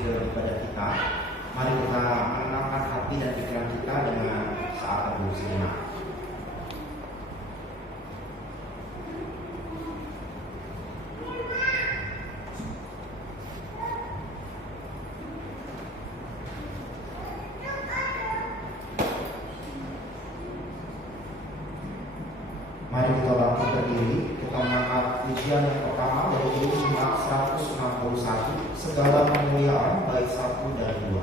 dalam ibadah kita. Mari kita menenangkan hati dan pikiran kita dengan saat teduh sejenak. Mari kita bangkit berdiri, kita mengangkat pujian yang pertama dari Jemaat 161, segala kemuliaan bait 1 dan 2.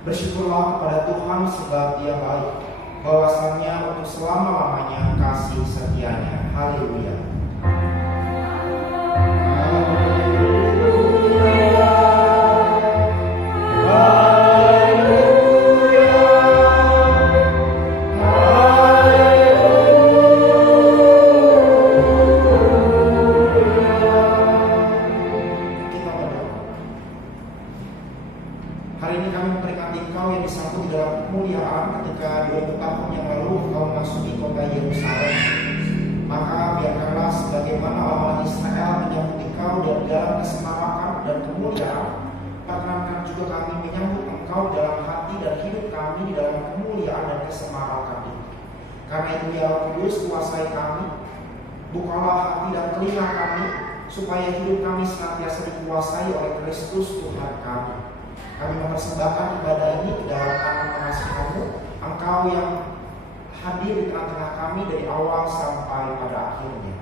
Bersyukurlah kepada Tuhan sebab Dia baik, bahwasannya untuk selama-lamanya kasih setianya. Haleluya. Karena itu ya Roh Kudus, kuasai kami, bukalah hati dan telinga kami, supaya hidup kami senantiasa dikuasai oleh Kristus Tuhan kami. Kami mempersembahkan ibadah ini ke dalam tangan pengasihan-Mu, Engkau yang hadir di tengah-tengah kami dari awal sampai pada akhirnya.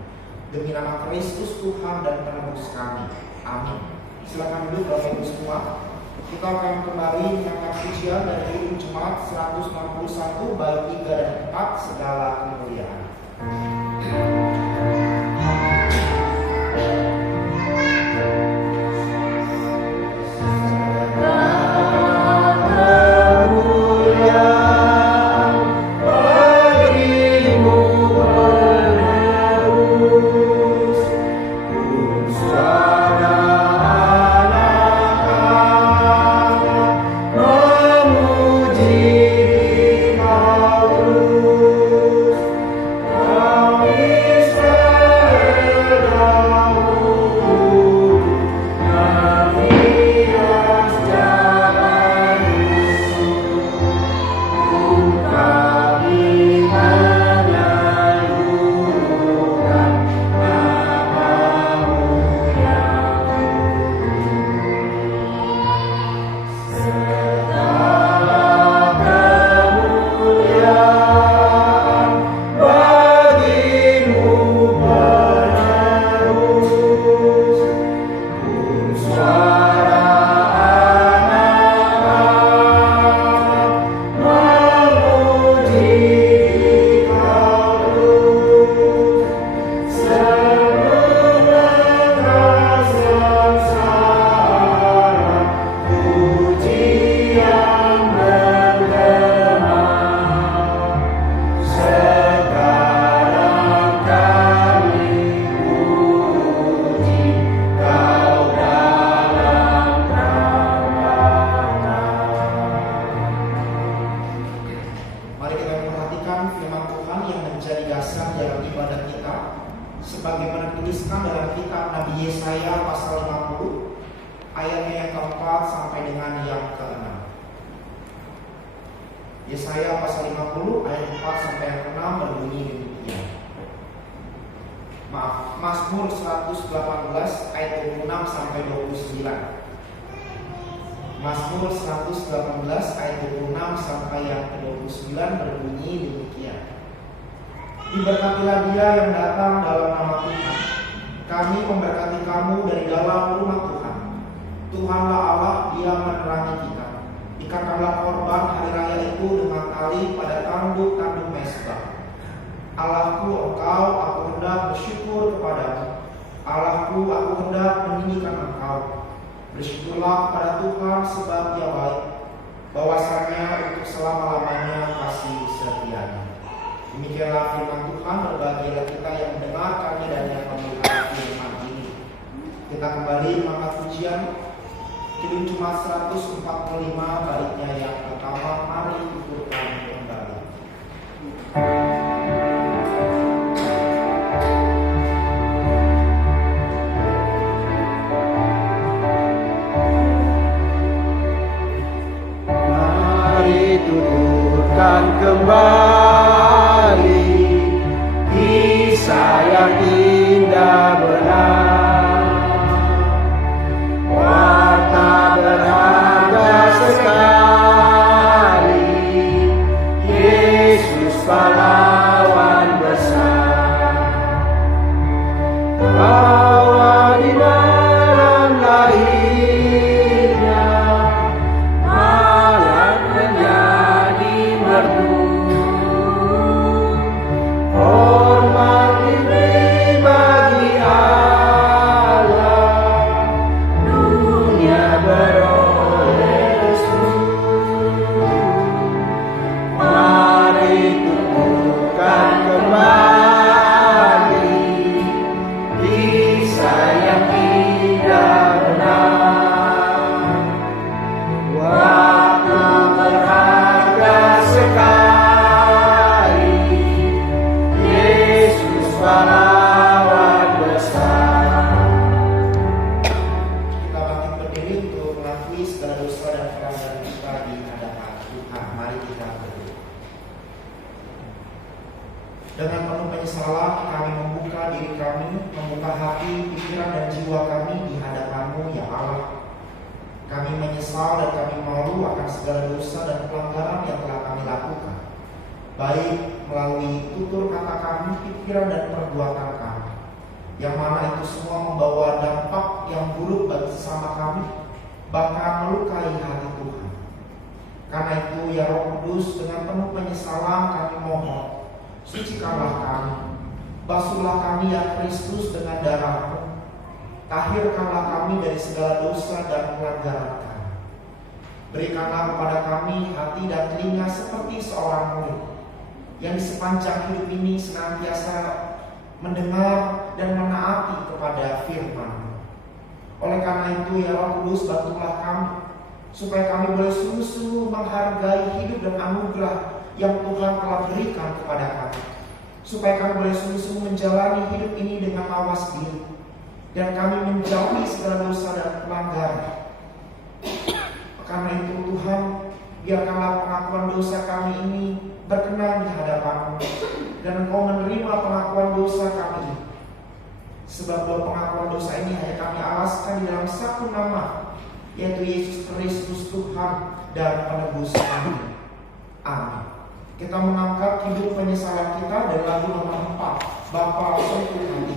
Demi nama Kristus Tuhan dan Penebus kami. Amin. Silakan duduk Bapak Ibu semua. Kita akan kembali menyanyikan pujian dari Jemaat 161 bait 3 dan 4, segala kemuliaan. Is Yesaya pasal 50 ayat 4 sampai ayat 6 berbunyi demikian. Mazmur 118 ayat 26 sampai 29. Mazmur 118 ayat 26 sampai yang ke-29 berbunyi demikian. Diberkatilah dia yang datang dalam nama Tuhan. Kami memberkati kamu dari dalam rumah Tuhan. Tuhanlah Allah, dia menerangi kita. Ikatkanlah korban hari raya itu dengan tali pada tanduk-tanduk mezbah. Allahku, engkau, aku hendak bersyukur kepadamu. Allahku, aku hendak meninggikan engkau. Bersyukurlah kepada Tuhan sebab dia baik, bahwasanya untuk selama-lamanya kasih setianya. Demikianlah firman Tuhan. Berbahagialah kita yang mendengarkannya dan yang memelihara firman ini. Kita kembali mengangkat pujian Kidung Jumat 145 baitnya yang pertama, mari tuturkan kembali. Mari tuturkan kembali kisah yang indah benar. Warta berharga sekali, Yesus pahlawan besar. Bahwa di dalam lahirnya malam menjadi merdu. Hormat diberi bagi Allah, dunia beroleh restu. Mari tuturkan kembali kisah yang indah benar. Waktu berharga sekali, Yesus pahlawan besar. Kita bangkit berdiri untuk mengakui segala dosa dan pelanggaran kita di hadapan Tuhan. Mari kita berdoa. Dengan penuh penyesalan kami membuka diri kami, membuka hati, pikiran dan jiwa kami di hadapan-Mu ya Allah. Kami menyesal dan kami malu akan segala dosa dan pelanggaran yang telah kami lakukan, baik melalui tutur kata kami, pikiran dan perbuatan kami, yang mana itu semua membawa dampak yang buruk bagi sesama kami, bahkan melukai hati Tuhan. Karena itu ya Roh Kudus, dengan penuh penyesalan kami mohon, sucikanlah kami, basuhlah kami ya Kristus dengan darah-Mu, tahirkanlah kami dari segala dosa dan pelanggaran kami. Berikanlah kepada kami hati dan telinga seperti seorang murid, yang di sepanjang hidup ini senantiasa mendengar dan menaati kepada firman-Mu. Oleh karena itu ya Roh Kudus, bantulah kami, supaya kami boleh sungguh-sungguh menghargai hidup dan anugerah yang Tuhan telah berikan kepada kami, supaya kami boleh sungguh-sungguh menjalani hidup ini dengan mawas diri, dan kami menjauhi segala dosa dan pelanggaran. Karena itu Tuhan, biarkanlah pengakuan dosa kami ini berkenan di hadapan-Mu, dan Engkau menerima pengakuan dosa kami ini. Sebab bahwa pengakuan dosa ini hanya kami alaskan di dalam satu nama, yaitu Yesus Kristus Tuhan dan Penebus kami. Amin. Kita mengangkat hidup penyesalan kita dari lagu nomor 4, Bapa sentuh hatiku.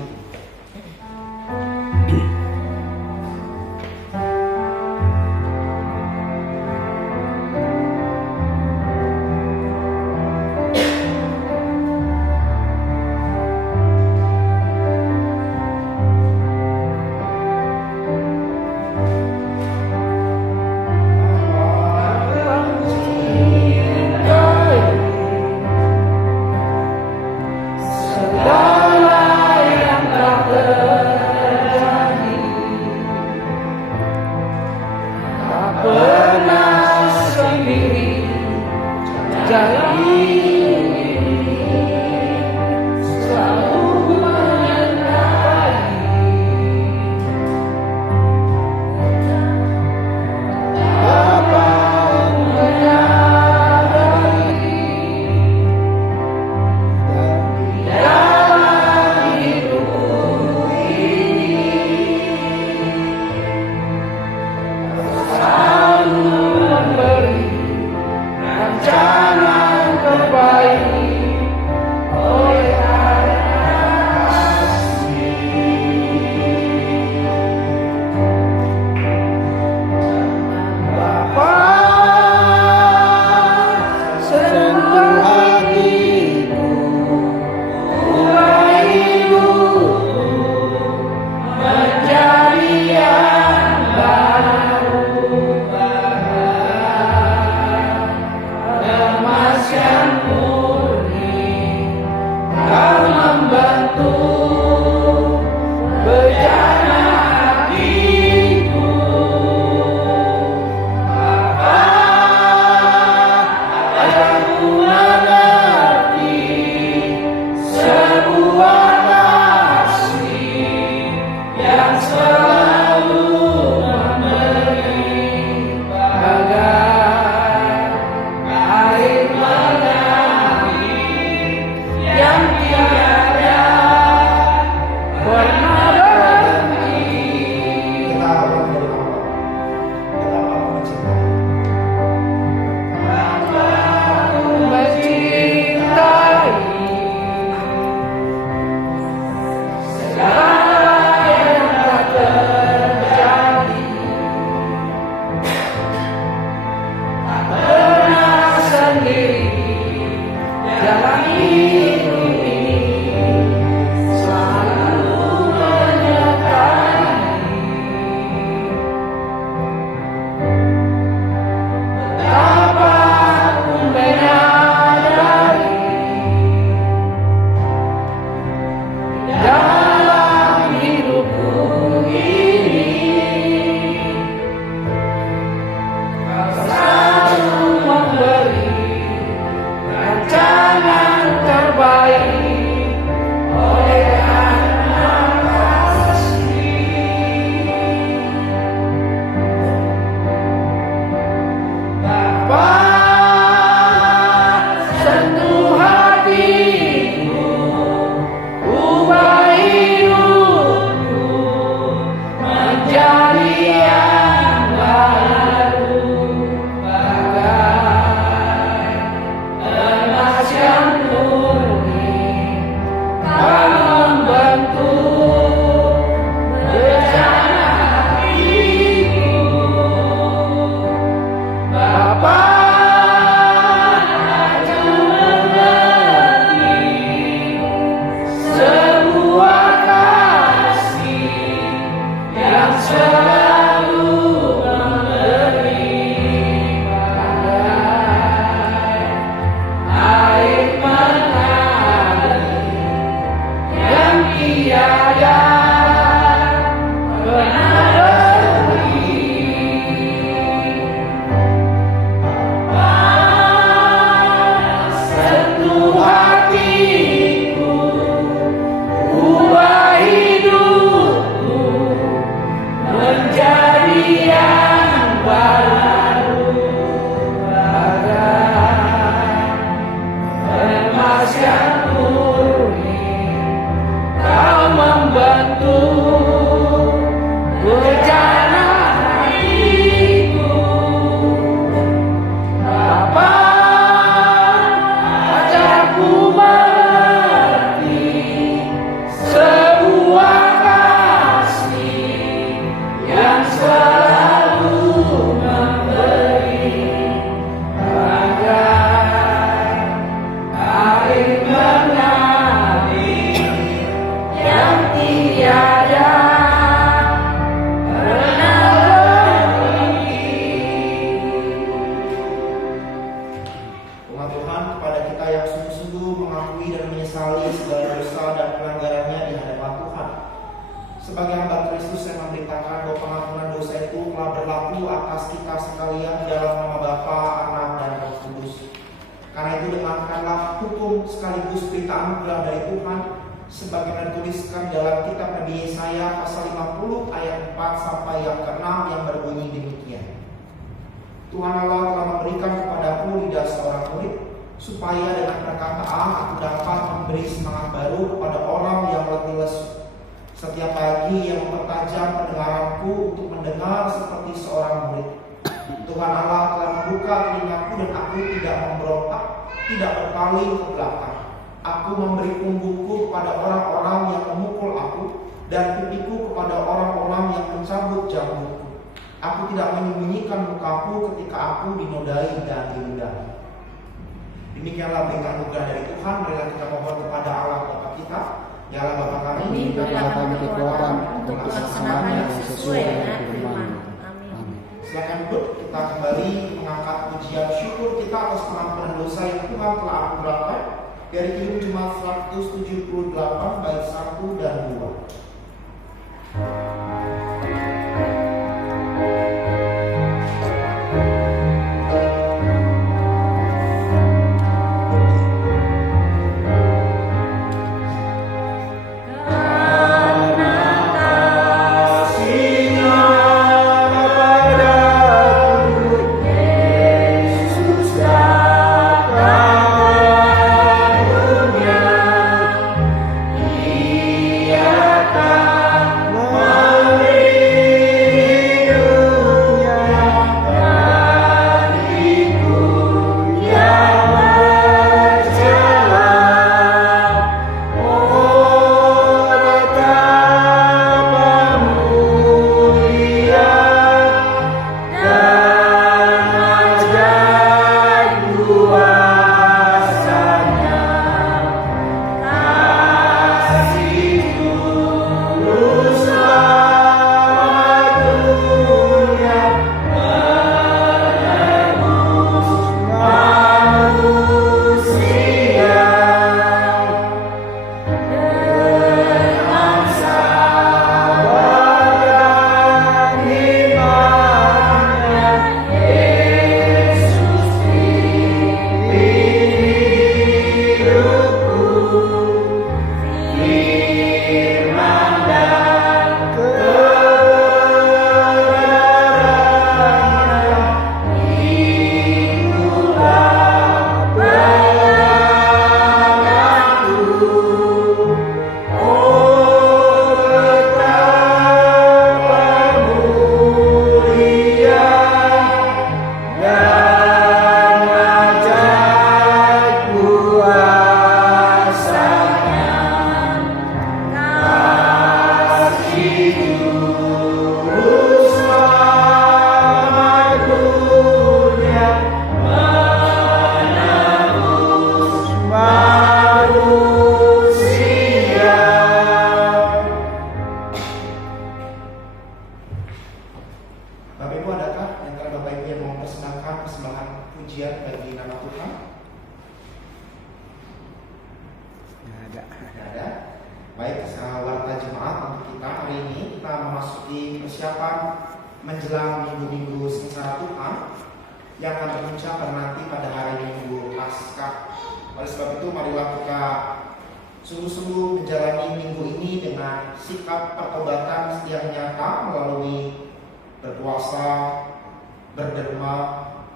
Demikianlah berita anugerah dari Tuhan. Marilah kita mohon kepada Allah Bapa kita. Ya Allah Bapa kami, berikanlah kami kekuatan untuk melaksanakannya sesuai dengan firman. Amin. Silakan duduk. Kita kembali mengangkat pujian syukur kita atas pengampunan dosa yang Tuhan telah anugerahkan dari Kidung Jemaat 178 bait 1 dan 2.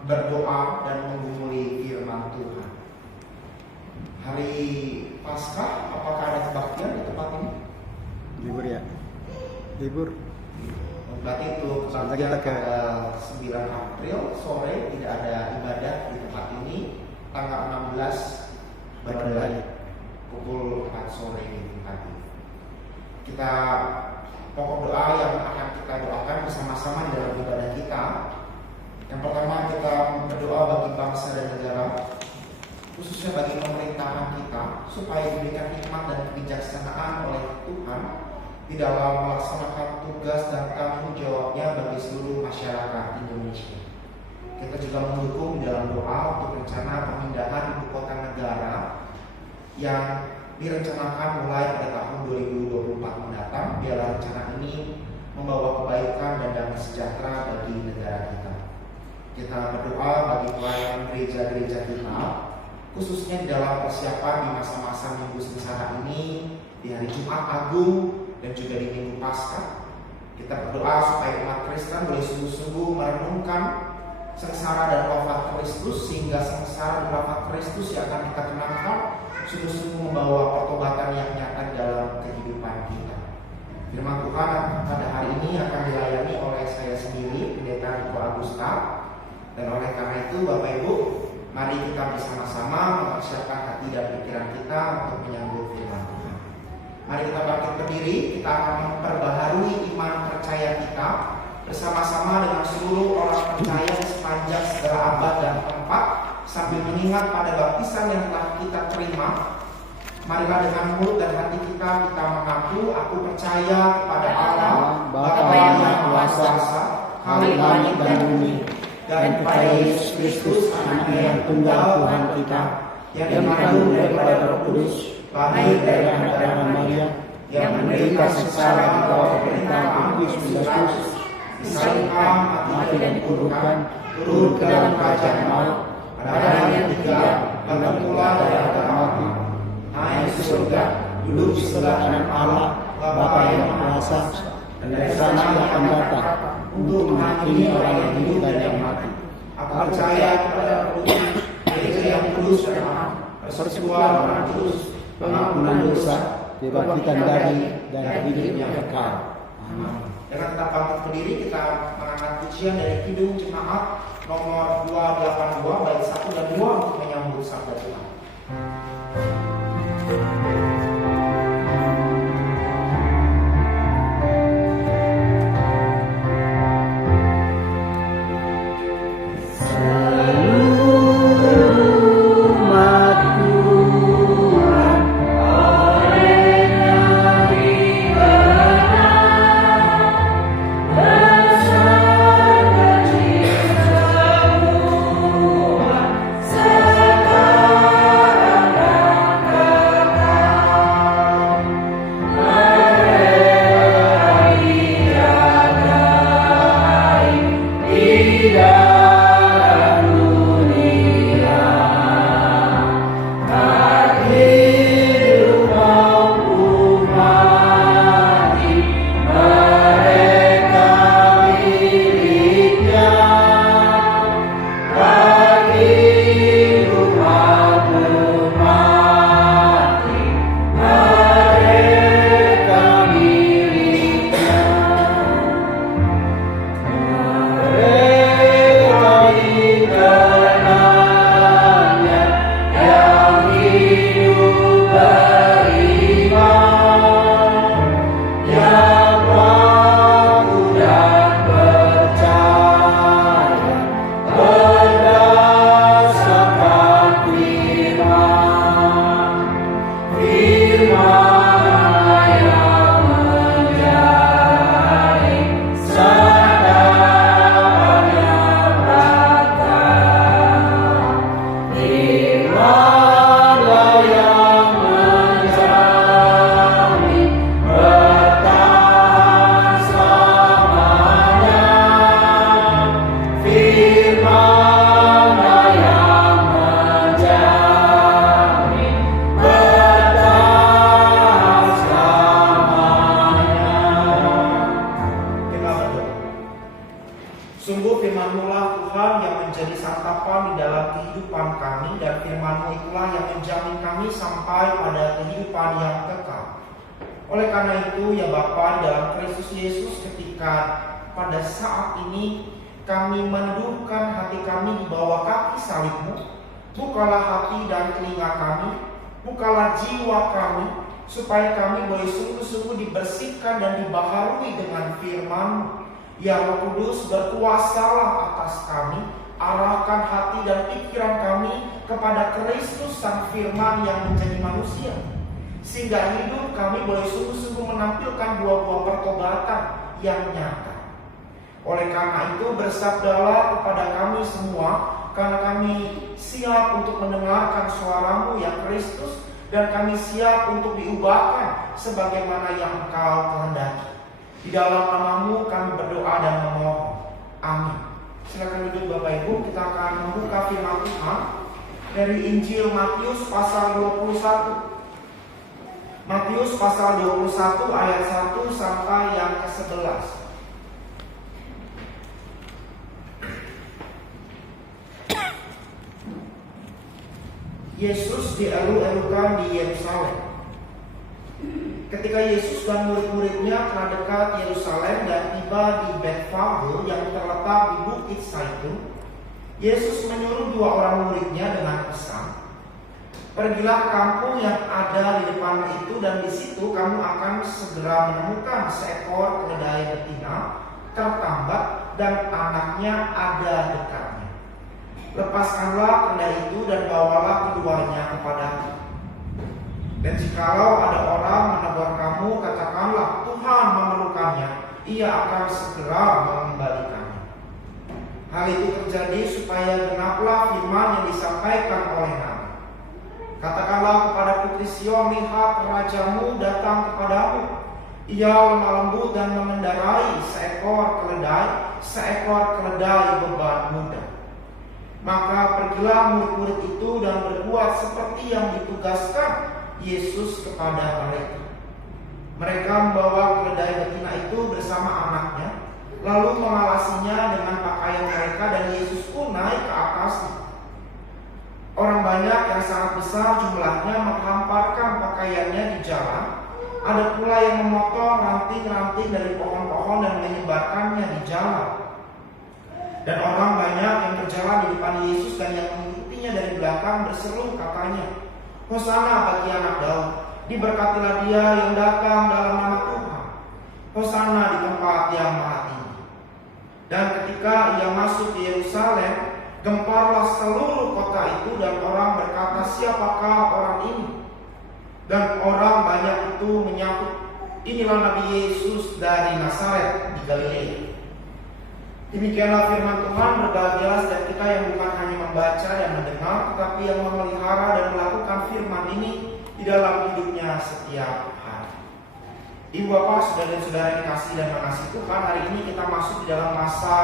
berdoa dan menggumuli firman Tuhan. Hari Paskah, apakah ada kebaktian di tempat ini? Libur ya? Libur. Berarti itu kebaktian tanggal 9 April sore, tidak ada ibadah di tempat ini. Tanggal 16 baru lagi pukul 4 sore ini tadi. Kita pokok doa yang akan kita doakan bersama-sama di dalam ibadah kita. Yang pertama, kita berdoa bagi bangsa dan negara, khususnya bagi pemerintahan kita, supaya diberikan hikmat dan kebijaksanaan oleh Tuhan di dalam melaksanakan tugas dan tanggung jawabnya bagi seluruh masyarakat Indonesia. Kita juga mendukung di dalam doa untuk rencana pemindahan ibu kota negara yang direncanakan mulai pada tahun 2024 mendatang. Biarlah rencana ini membawa kebaikan dan damai sejahtera bagi negara kita. Kita berdoa bagi pelayanan gereja-gereja kita, khususnya di dalam persiapan di masa-masa Minggu Sengsara ini, di hari Jumat Agung dan juga di Minggu Paskah. Kita berdoa supaya umat Kristen boleh sungguh-sungguh merenungkan sengsara dan wafat Kristus, sehingga sengsara dan wafat Kristus yang akan kita kenangkan sungguh-sungguh membawa pertobatan yang nyata dalam kehidupan kita. Firman Tuhan pada hari ini akan dilayani oleh saya sendiri, Pendeta Niko Agusta. Dan oleh karena itu, Bapak Ibu, mari kita bersama-sama mempersiapkan hati dan pikiran kita untuk menyambut firman Tuhan. Mari kita bangkit berdiri, kita akan memperbaharui iman percaya kita bersama-sama dengan seluruh orang percaya di sepanjang segala abad dan tempat, sambil mengingat pada baptisan yang telah kita terima. Marilah dengan mulut dan hati kita mengaku, aku percaya kepada Allah, Bapa yang Maha Kuasa, Khalik langit dan bumi, dan kepada Yesus Kristus, Anaknya yang tunggal Tuhan kita, yang dikandung daripada Roh Kudus, lahir dari anak darah Maria, yang menderita sengsara di bawah pemerintahan Pontius Pilatus, disalibkan, mati dan dikuburkan, turun ke dalam kerajaan maut, pada hari yang ketiga bangkit pula dari antara mati, naik ke surga, duduk di sebelah kanan Allah, Bapa yang Maha Kuasa, dan dari sana Dia akan datang untuk menghakimi orang yang hidup dan yang mati. Aku percaya kepada gereja yang kudus dan am, persekutuan orang kudus, pengampunan dosa, kebangkitan dari dan hidup yang kekal. Amin. Dengan kita bangkit berdiri, kita mengangkat pujian dari Kidung Jemaat nomor 282 bait 1 dan 2 untuk menyambut sabda Tuhan. Sungguh firman-Mu lah Tuhan yang menjadi santapan di dalam kehidupan kami, dan firman-Mu itulah yang menjamin kami sampai pada kehidupan yang kekal. Oleh karena itu ya Bapa, di dalam Kristus Yesus, ketika pada saat ini kami meneduhkan hati kami di bawah kaki salib-Mu, bukalah hati dan telinga kami, bukalah jiwa kami, supaya kami boleh sungguh-sungguh dibersihkan dan dibaharui dengan firman-Mu. Ya Roh Kudus, berkuasalah atas kami, arahkan hati dan pikiran kami kepada Kristus Sang Firman yang menjadi manusia, sehingga hidup kami boleh sungguh-sungguh menampilkan buah-buah pertobatan yang nyata. Oleh karena itu bersabdalah kepada kami semua, karena kami siap untuk mendengarkan suara-Mu ya Kristus, dan kami siap untuk diubahkan sebagaimana yang Engkau kehendaki. Di dalam nama-Mu kami berdoa dan memohon. Amin. Silakan duduk Bapak Ibu, kita akan membuka firman Tuhan dari Injil Matius pasal 21. Matius pasal 21 ayat 1 sampai yang ke-11. Yesus dielu-elukan di Yerusalem. Ketika Yesus dan murid-muridnya telah dekat Yerusalem dan tiba di Betfage yang terletak di Bukit Zaitun, Yesus menyuruh 2 orang muridnya dengan pesan, "Pergilah ke kampung yang ada di depan itu, dan di situ kamu akan segera menemukan seekor keledai betina tertambat dan anaknya ada dekatnya. Lepaskanlah keledai itu dan bawalah keduanya kepadaku. Dan jikalau ada orang menegur kamu, katakanlah, Tuhan memerlukannya, ia akan segera mengembalikannya." Hal itu terjadi supaya genaplah firman yang disampaikan oleh Nabi. "Katakanlah kepada putri Sion, lihat rajamu datang kepadamu. Ia lemah lembut dan mengendarai seekor keledai beban muda." Maka pergilah murid-murid itu dan berbuat seperti yang ditugaskan Yesus kepada mereka. Mereka membawa keledai betina itu bersama anaknya, lalu mengalasinya dengan pakaian mereka, dan Yesus pun naik ke atasnya. Orang banyak yang sangat besar jumlahnya menghamparkan pakaiannya di jalan. Ada pula yang memotong ranting-ranting dari pohon-pohon dan menyebarkannya di jalan. Dan orang banyak yang berjalan di depan Yesus dan yang mengikutinya dari belakang berseru katanya, "Hosana bagi anak Daud, diberkatilah dia yang datang dalam nama Tuhan. Hosana di tempat yang maha tinggi." Dan ketika ia masuk ke Yerusalem, gemparlah seluruh kota itu, dan orang berkata, "Siapakah orang ini?" Dan orang banyak itu menyahut, "Inilah Nabi Yesus dari Nazaret di Galilea." Demikianlah firman Tuhan. Berbahagialah setiap kita yang bukan hanya membaca dan mendengar, tetapi yang memelihara dan melakukan firman ini di dalam hidupnya setiap hari. Ibu bapak, saudara-saudara yang dikasihi dan mengasihi Tuhan, hari ini kita masuk di dalam masa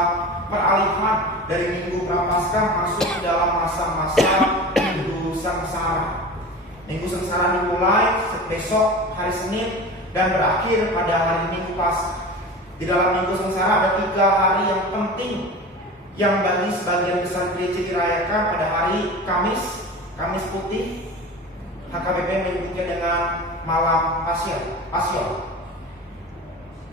peralihan dari Minggu Prapaskah masuk di dalam masa-masa Minggu Sengsara. Minggu Sengsara dimulai besok hari Senin dan berakhir pada hari Minggu Paskah. Di dalam Minggu Sengsara ada 3 hari yang penting yang bagi sebagian besar gereja dirayakan pada hari Kamis Putih. HKBP menyebutnya dengan Malam Pasyon.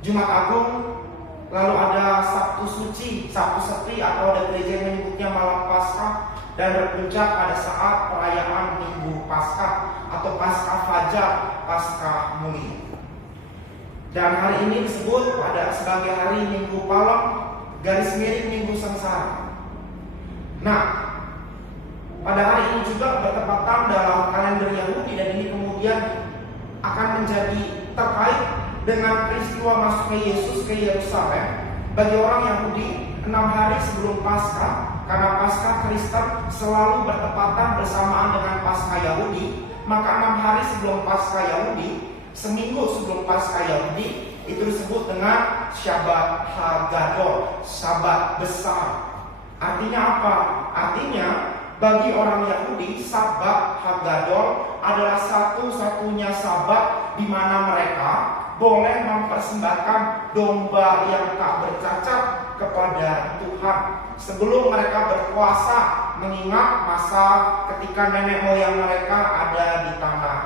Jumat Agung, lalu ada Sabtu Suci, Sabtu Sepi, atau ada gereja yang menyebutnya Malam Paskah, dan berpuncak pada saat perayaan Minggu Paskah atau Paskah Fajar, Paskah Mulia. Dan hari ini disebut sebagai hari Minggu Palem garis miring Minggu Sengsara. Nah, pada hari ini juga bertepatan dalam kalender Yahudi, dan ini kemudian akan menjadi terkait dengan peristiwa masuknya Yesus ke Yerusalem. Bagi orang Yahudi, 6 hari sebelum Paskah, karena Paskah Kristen selalu bertepatan bersamaan dengan Paskah Yahudi, maka 6 hari sebelum Paskah Yahudi, seminggu sebelum Paskah Yahudi, itu disebut dengan Shabbat Hagadol, Sabat besar. Artinya apa? Artinya bagi orang Yahudi, Sabat Hagadol adalah satu-satunya sabat di mana mereka boleh mempersembahkan domba yang tak bercacat kepada Tuhan sebelum mereka berpuasa, mengingat masa ketika nenek moyang mereka ada di tanah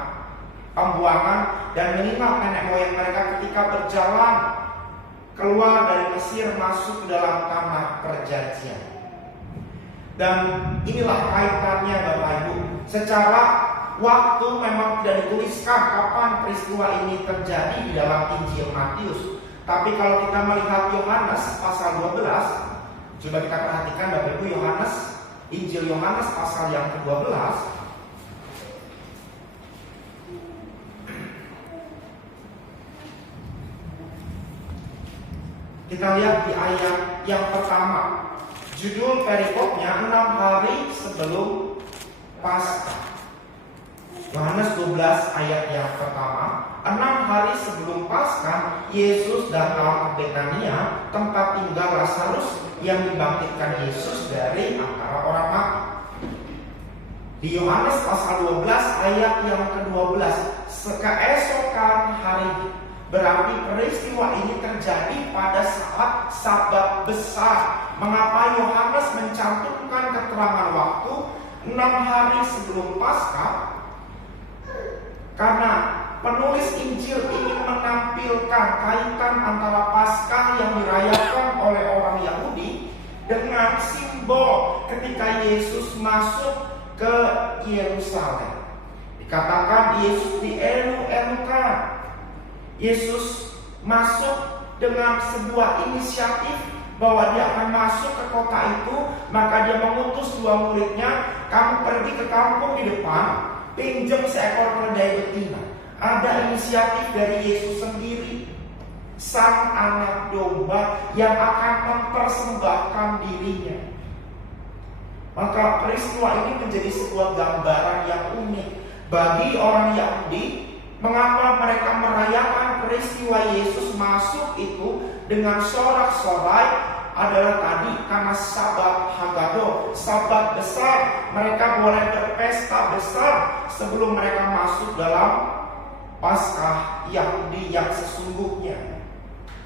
pembuangan, dan mengingat nenek moyang mereka ketika berjalan keluar dari Mesir masuk ke dalam tanah perjanjian. Dan inilah kaitannya Bapak Ibu. Secara waktu memang tidak dituliskan kapan peristiwa ini terjadi di dalam Injil Matius. Tapi kalau kita melihat Yohanes pasal 12, coba kita perhatikan Bapak Ibu, Injil Yohanes pasal yang ke-12. Kita lihat di ayat yang pertama. Judul perikopnya 6 hari sebelum Paskah. Yohanes 12 ayat yang pertama. 6 hari sebelum Paskah, Yesus datang ke Betania, tempat tinggal Lazarus yang dibangkitkan Yesus dari antara orang mati. Di Yohanes pasal 12 ayat yang ke-12, keesokan hari, berarti peristiwa ini terjadi pada saat Sabat besar. Mengapa Yohanes mencantumkan keterangan waktu 6 hari sebelum Paskah? Karena penulis Injil ingin menampilkan kaitan antara Paskah yang dirayakan oleh orang Yahudi dengan simbol ketika Yesus masuk ke Yerusalem. Dikatakan Yesus dielu-elukan. Yesus masuk dengan sebuah inisiatif bahwa dia akan masuk ke kota itu, maka dia mengutus 2 muridnya, kamu pergi ke kampung di depan, pinjam seekor keledai betina. Ada inisiatif dari Yesus sendiri, sang anak domba yang akan mempersembahkan dirinya. Maka peristiwa ini menjadi sebuah gambaran yang unik bagi orang Yahudi. Mengapa mereka merayakan peristiwa Yesus masuk itu dengan sorak-sorai adalah tadi karena Sabat Haggadah, Sabat besar. Mereka boleh berpesta besar sebelum mereka masuk dalam Paskah Yahudi yang sesungguhnya,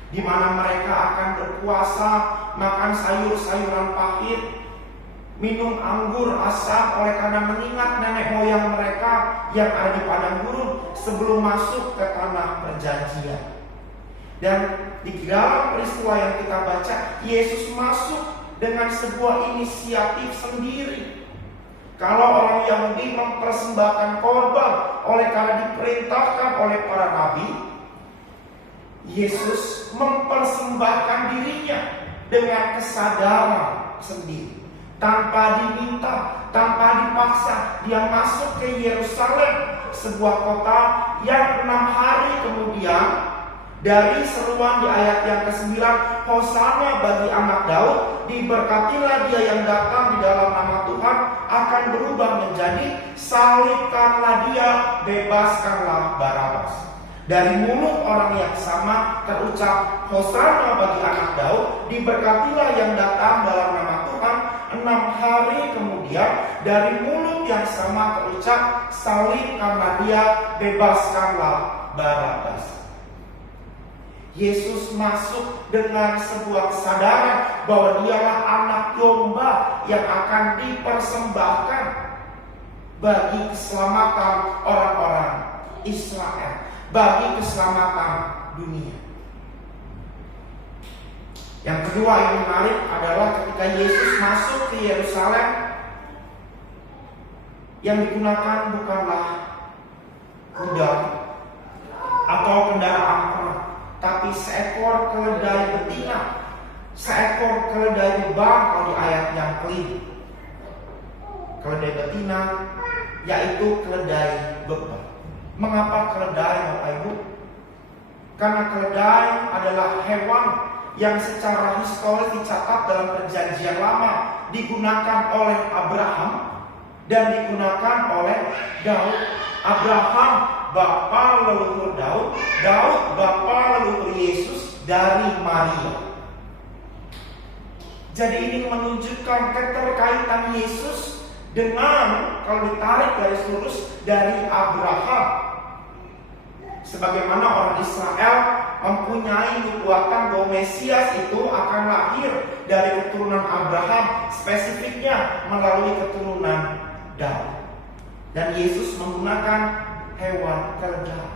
di mana mereka akan berpuasa, makan sayur-sayuran pahit, minum anggur asam oleh karena mengingat nenek moyang mereka yang ada di padang gurun sebelum masuk ke tanah perjanjian. Dan di dalam peristiwa yang kita baca, Yesus masuk dengan sebuah inisiatif sendiri. Kalau orang Yahudi mempersembahkan korban oleh karena diperintahkan oleh para nabi, Yesus mempersembahkan dirinya dengan kesadaran sendiri. Tanpa diminta, tanpa dipaksa, dia masuk ke Yerusalem, sebuah kota yang 6 hari kemudian dari seruan di ayat yang ke-9, Hosana bagi anak Daud, diberkatilah dia yang datang di dalam nama Tuhan, akan berubah menjadi salibkanlah dia, bebaskanlah Barabas. Dari mulut orang yang sama terucap Hosana bagi anak Daud, diberkatilah yang datang dalam nama Tuhan. 6 hari kemudian dari mulut yang sama terucap salibkanlah dia, bebaskanlah Barabas. Yesus masuk dengan sebuah kesadaran bahwa dialah anak domba yang akan dipersembahkan bagi keselamatan orang-orang Israel, bagi keselamatan dunia. Yang kedua yang menarik adalah ketika Yesus masuk ke Yerusalem, yang digunakan bukanlah kuda atau kendaraan perang, tapi seekor keledai betina, seekor keledai berbang kalau di ayat yang kelima. Keledai betina yaitu keledai berbang. Mengapa keledai, Bapak Ibu? Karena keledai adalah hewan yang secara historis dicatat dalam perjanjian lama digunakan oleh Abraham dan digunakan oleh Daud. Abraham bapa leluhur Daud, Daud bapa leluhur Yesus dari Maria. Jadi ini menunjukkan keterkaitan Yesus dengan, kalau ditarik garis lurus, dari Abraham. Sebagaimana orang Israel mempunyai nubuatan bahwa Mesias itu akan lahir dari keturunan Abraham, spesifiknya melalui keturunan Daud. Dan Yesus menggunakan hewan keledai.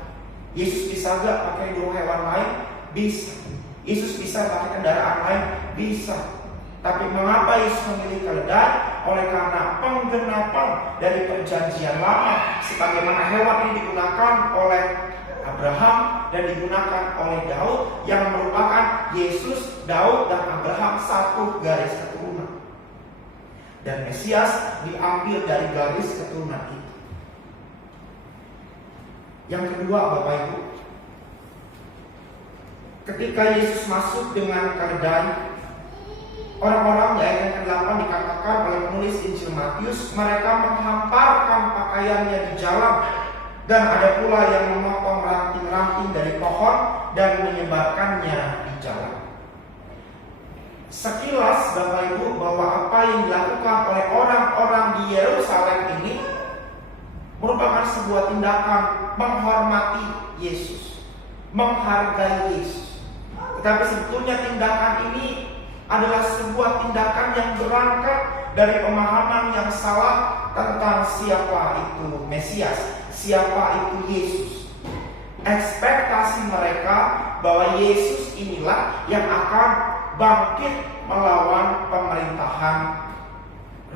Yesus bisa gak pakai dua hewan lain? Bisa. Yesus bisa pakai kendaraan lain? Bisa. Tapi mengapa Yesus memilih keledai? Oleh karena penggenapan dari perjanjian lama, sebagaimana hewan ini digunakan oleh Abraham dan digunakan oleh Daud, yang merupakan Yesus, Daud, dan Abraham satu garis keturunan. Dan Mesias diambil dari garis keturunan itu. Yang kedua, Bapak Ibu, ketika Yesus masuk dengan keledai, orang-orang di ayat yang ke-8 dikatakan oleh penulis Injil Matius, mereka menghamparkan pakaiannya di jalan, dan ada pula yang memotong ranting-ranting dari pohon dan menyebarkannya di jalan. Sekilas Bapak Ibu, bahwa apa yang dilakukan oleh orang-orang di Yerusalem ini merupakan sebuah tindakan menghormati Yesus, menghargai Yesus. Tetapi sebetulnya tindakan ini adalah sebuah tindakan yang berangkat dari pemahaman yang salah tentang siapa itu Mesias, siapa itu Yesus. Ekspektasi mereka bahwa Yesus inilah yang akan bangkit melawan pemerintahan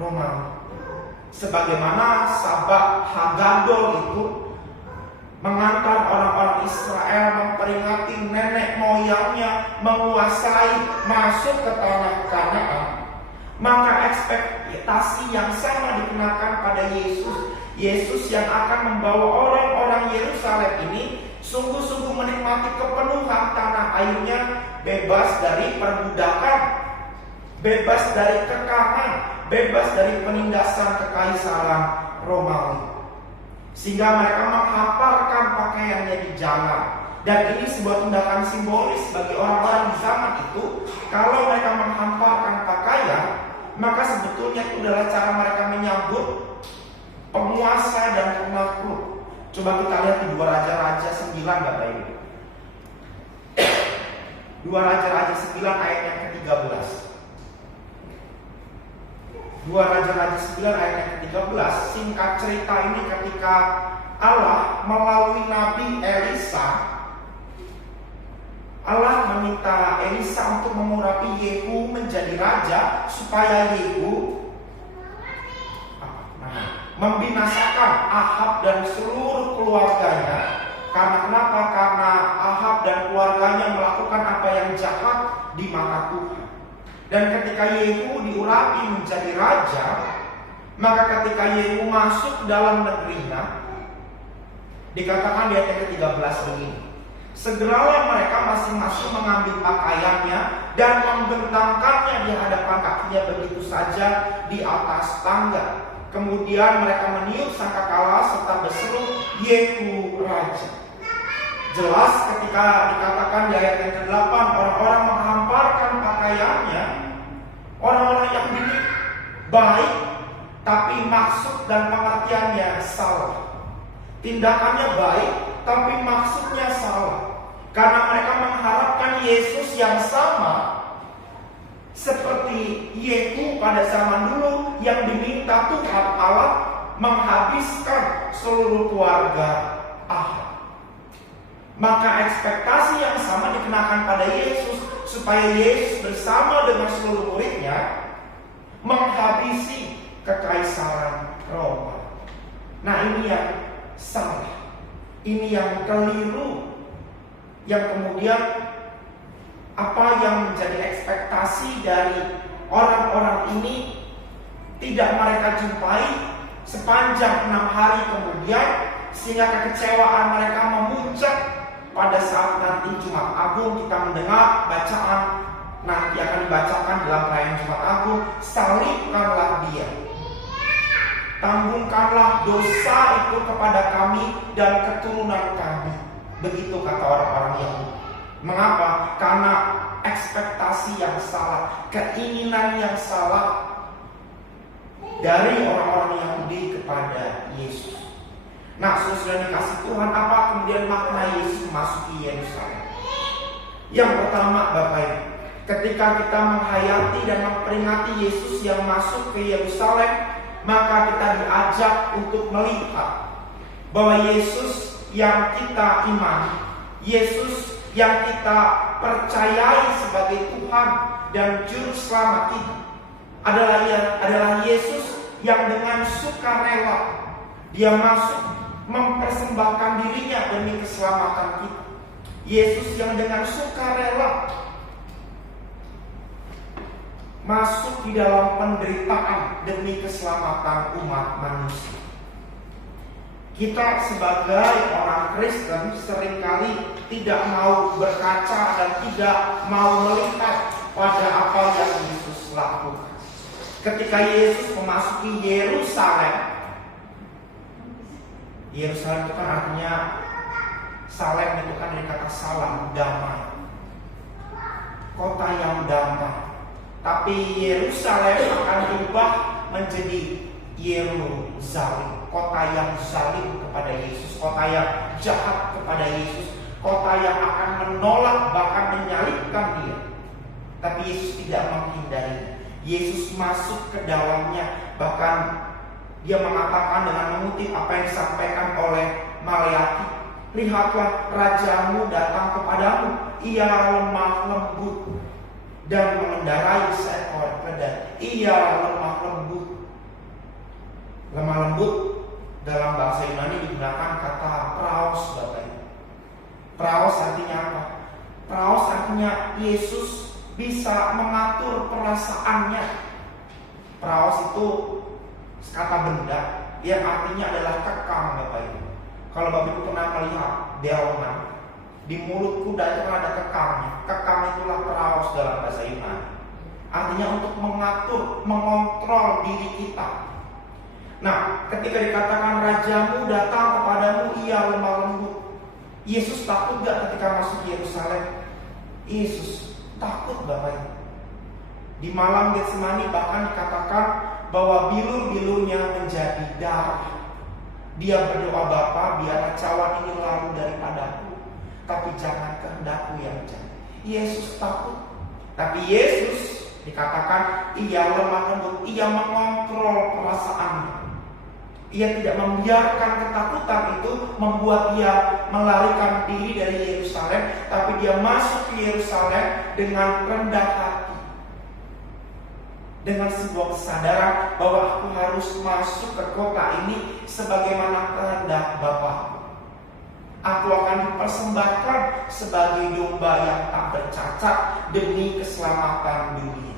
Romawi. Sebagaimana Sabak Hagadol itu mengantar orang-orang Israel memperingati nenek moyangnya menguasai masuk ke tanah Kanaan, maka ekspektasi yang sama dikenakan pada Yesus. Yesus yang akan membawa orang-orang Yerusalem ini sungguh-sungguh menikmati kepenuhan tanah airnya, bebas dari perbudakan, bebas dari kekangan, bebas dari penindasan kekaisaran Romawi. Sehingga mereka menghamparkan pakaiannya di jalan. Dan ini sebuah tindakan simbolis bagi orang-orang di zaman itu. Kalau mereka menghamparkan pakaian, maka sebetulnya itu adalah cara mereka menyambut penguasa dan penakluk. Coba kita lihat di 2 Raja-Raja 9, Bapak Ibu. 2 Raja-Raja 9 ayat yang ke-13. 2 Raja-Raja 9 ayat yang ke-13. Singkat cerita ini ketika Allah melalui Nabi Elisa, Allah meminta Elisa untuk mengurapi Yehu menjadi raja, supaya Yehu membinasakan Ahab dan seluruh keluarganya. Karena kenapa? Karena Ahab dan keluarganya melakukan apa yang jahat di mata Tuhan. Dan ketika Yehu diurapi menjadi raja, maka ketika Yehu masuk dalam negerinya, dikatakan di ayat yang ke-13 begini: segeralah mereka masing-masing mengambil pakaiannya dan membentangkannya di hadapan kakinya begitu saja di atas tangga. Kemudian mereka meniup sangkakala serta berseru, Yehu raja. Jelas ketika dikatakan di ayat yang ke-8 orang-orang menghamparkan pakaiannya, orang-orang Yahudi ini baik, tapi maksud dan pengertiannya salah. Tindakannya baik, tapi maksudnya salah. Karena mereka mengharapkan Yesus yang sama seperti Yehu pada zaman dulu, yang diminta Tuhan Allah menghabiskan seluruh keluarga Ahab. Maka ekspektasi yang sama dikenakan pada Yesus, supaya Yesus bersama dengan seluruh muridnya menghabisi kekaisaran Roma. Nah, ini yang salah, ini yang keliru, yang kemudian apa yang menjadi ekspektasi dari orang-orang ini tidak mereka jumpai sepanjang 6 hari kemudian, sehingga kekecewaan mereka memuncak pada saat nanti Jumat Agung. Kita mendengar bacaan nanti akan dibacakan dalam perayaan Jumat Agung, salibkanlah dia, tanggunganlah dosa itu kepada kami dan keturunan kami. Begitu kata orang-orang Yahudi. Mengapa? Karena ekspektasi yang salah, keinginan yang salah dari orang-orang Yahudi kepada Yesus. Nah, sudah dikasih Tuhan, apa kemudian makna Yesus memasuki Yerusalem? Yang pertama Bapak Ibu, ketika kita menghayati dan memperingati Yesus yang masuk ke Yerusalem, maka kita diajak untuk melihat bahwa Yesus yang kita imani, Yesus yang kita percayai sebagai Tuhan dan Juru Selamat kita adalah Yesus yang dengan sukarela Dia masuk mempersembahkan dirinya demi keselamatan kita. Yesus yang dengan sukarela masuk di dalam penderitaan demi keselamatan umat manusia. Kita sebagai orang Kristen seringkali tidak mau berkaca dan tidak mau melihat pada apa yang Yesus lakukan. Ketika Yesus memasuki Yerusalem, Yerusalem itu kan artinya, Salem itu kan dari kata salam, damai, kota yang damai. Tapi Yerusalem akan berubah menjadi Yerusalem, kota yang zalim kepada Yesus, kota yang jahat kepada Yesus, kota yang akan menolak bahkan menyalibkan Dia. Tapi Yesus tidak menghindari. Yesus masuk ke dalamnya, bahkan Dia mengatakan dengan mengutip apa yang disampaikan oleh Maleakhi, lihatlah rajamu datang kepadamu, ia lemah lembut dan mengendarai seekor keledai. Ia lemah lembut. Lemah lembut dalam bahasa Yunani digunakan kata praos, Bapak Ibu. Praos artinya apa? Praos artinya Yesus bisa mengatur perasaannya. Praos itu kata benda yang artinya adalah kekang, Bapak Ibu. Kalau Bapak Ibu pernah melihat delman, di mulut kuda itu kan ada kekangnya. Kekang itulah praos dalam bahasa Yunani. Artinya untuk mengatur, mengontrol diri kita. Nah, ketika dikatakan rajamu datang kepadamu, ia lemah lembut. Yesus takut gak ketika masuk Yerusalem? Yesus takut, Bapak Ibu. Di malam Getsemani bahkan dikatakan bahwa bilur-bilurnya menjadi darah. Dia berdoa, Bapa, biarlah cawan ini lalu daripadaku, tapi jangan kehendakku yang jadi. Yesus takut. Tapi Yesus dikatakan ia lemah lembut, ia mengontrol perasaannya. Ia tidak membiarkan ketakutan itu membuat dia melarikan diri dari Yerusalem, tapi dia masuk ke Yerusalem dengan rendah hati, dengan sebuah kesadaran bahwa aku harus masuk ke kota ini sebagaimana kehendak Bapa. Aku akan dipersembahkan sebagai domba yang tak bercacat demi keselamatan dunia.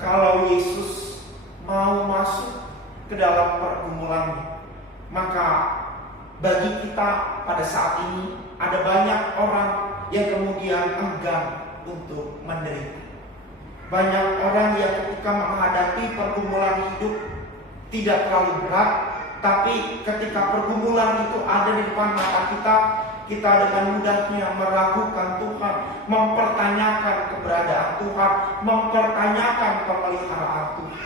Kalau Yesus mau masuk ke dalam pergumulannya, maka bagi kita pada saat ini ada banyak orang yang kemudian enggan untuk menderita. Banyak orang yang ketika menghadapi pergumulan hidup tidak terlalu berat, tapi ketika pergumulan itu ada di depan mata kita dengan mudahnya meragukan Tuhan, mempertanyakan keberadaan Tuhan, mempertanyakan pemeliharaan Tuhan.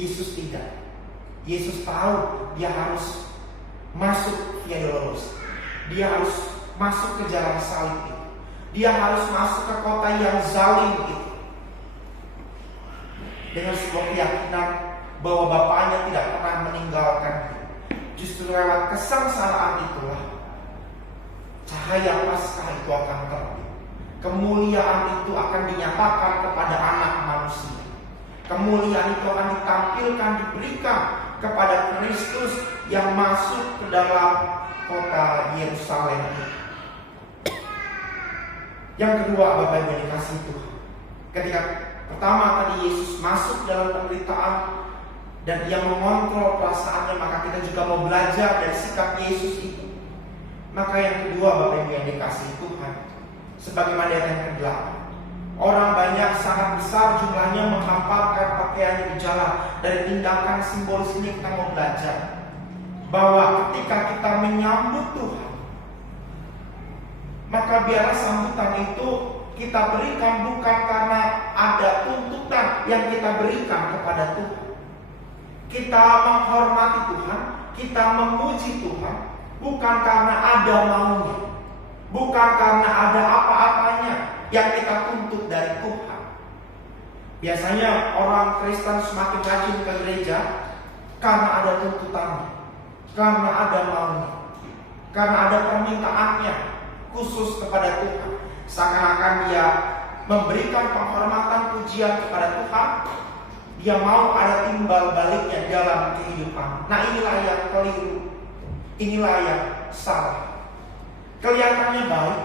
Yesus tidak. Yesus tahu dia harus masuk via Dolores. Dia harus masuk ke jalan salib itu. Dia harus masuk ke kota yang zalim itu, dengan sebuah keyakinan bahwa Bapaknya tidak pernah meninggalkan dia. Justru lewat kesengsaraan itulah cahaya Paskah itu akan terbit. Kemuliaan itu akan dinyatakan kepada anak manusia. Kemuliaan itu akan ditampilkan, diberikan kepada Kristus yang masuk ke dalam kota Yerusalem itu. Yang kedua, Bapak Ibu yang dikasihi Tuhan, ketika pertama tadi Yesus masuk dalam penderitaan dan Dia mengontrol perasaannya, maka kita juga mau belajar dari sikap Yesus itu. Maka yang kedua, Bapak Ibu yang dikasihi Tuhan, sebagaimana yang ke-8, orang banyak sangat besar jumlahnya menghamparkan pakaiannya di jalan. Dari tindakan simbolis ini kita mau belajar bahwa ketika kita menyambut Tuhan, maka biarlah sambutan itu kita berikan bukan karena ada tuntutan yang kita berikan kepada Tuhan. Kita menghormati Tuhan, kita memuji Tuhan, bukan karena ada maunya, bukan karena ada apa-apanya yang kita tuntut dari Tuhan. Biasanya orang Kristen semakin rajin ke gereja karena ada tuntutannya, karena ada maunya, karena ada permintaannya khusus kepada Tuhan. Seakan-akan dia memberikan penghormatan pujian kepada Tuhan, dia mau ada timbal baliknya dalam kehidupan. Nah, inilah yang keliru, inilah yang salah. Kelihatannya baik,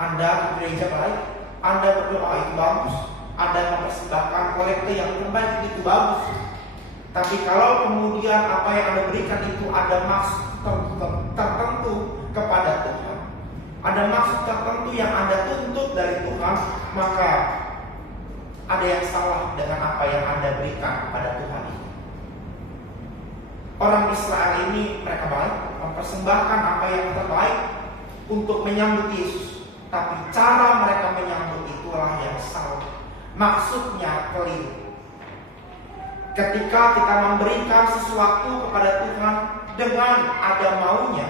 Anda ke gereja baik, Anda berdoa itu bagus, Anda mempersembahkan kolekte yang terbaik itu bagus. Tapi kalau kemudian apa yang Anda berikan itu ada maksud tertentu kepada Tuhan, ada maksud tertentu yang Anda tuntut dari Tuhan, maka ada yang salah dengan apa yang Anda berikan kepada Tuhan itu. Orang Israel ini mereka baik, mempersembahkan apa yang terbaik untuk menyambut Yesus. Tapi cara mereka menyambut itulah yang salah. Maksudnya keliru. Ketika kita memberikan sesuatu kepada Tuhan dengan ada maunya,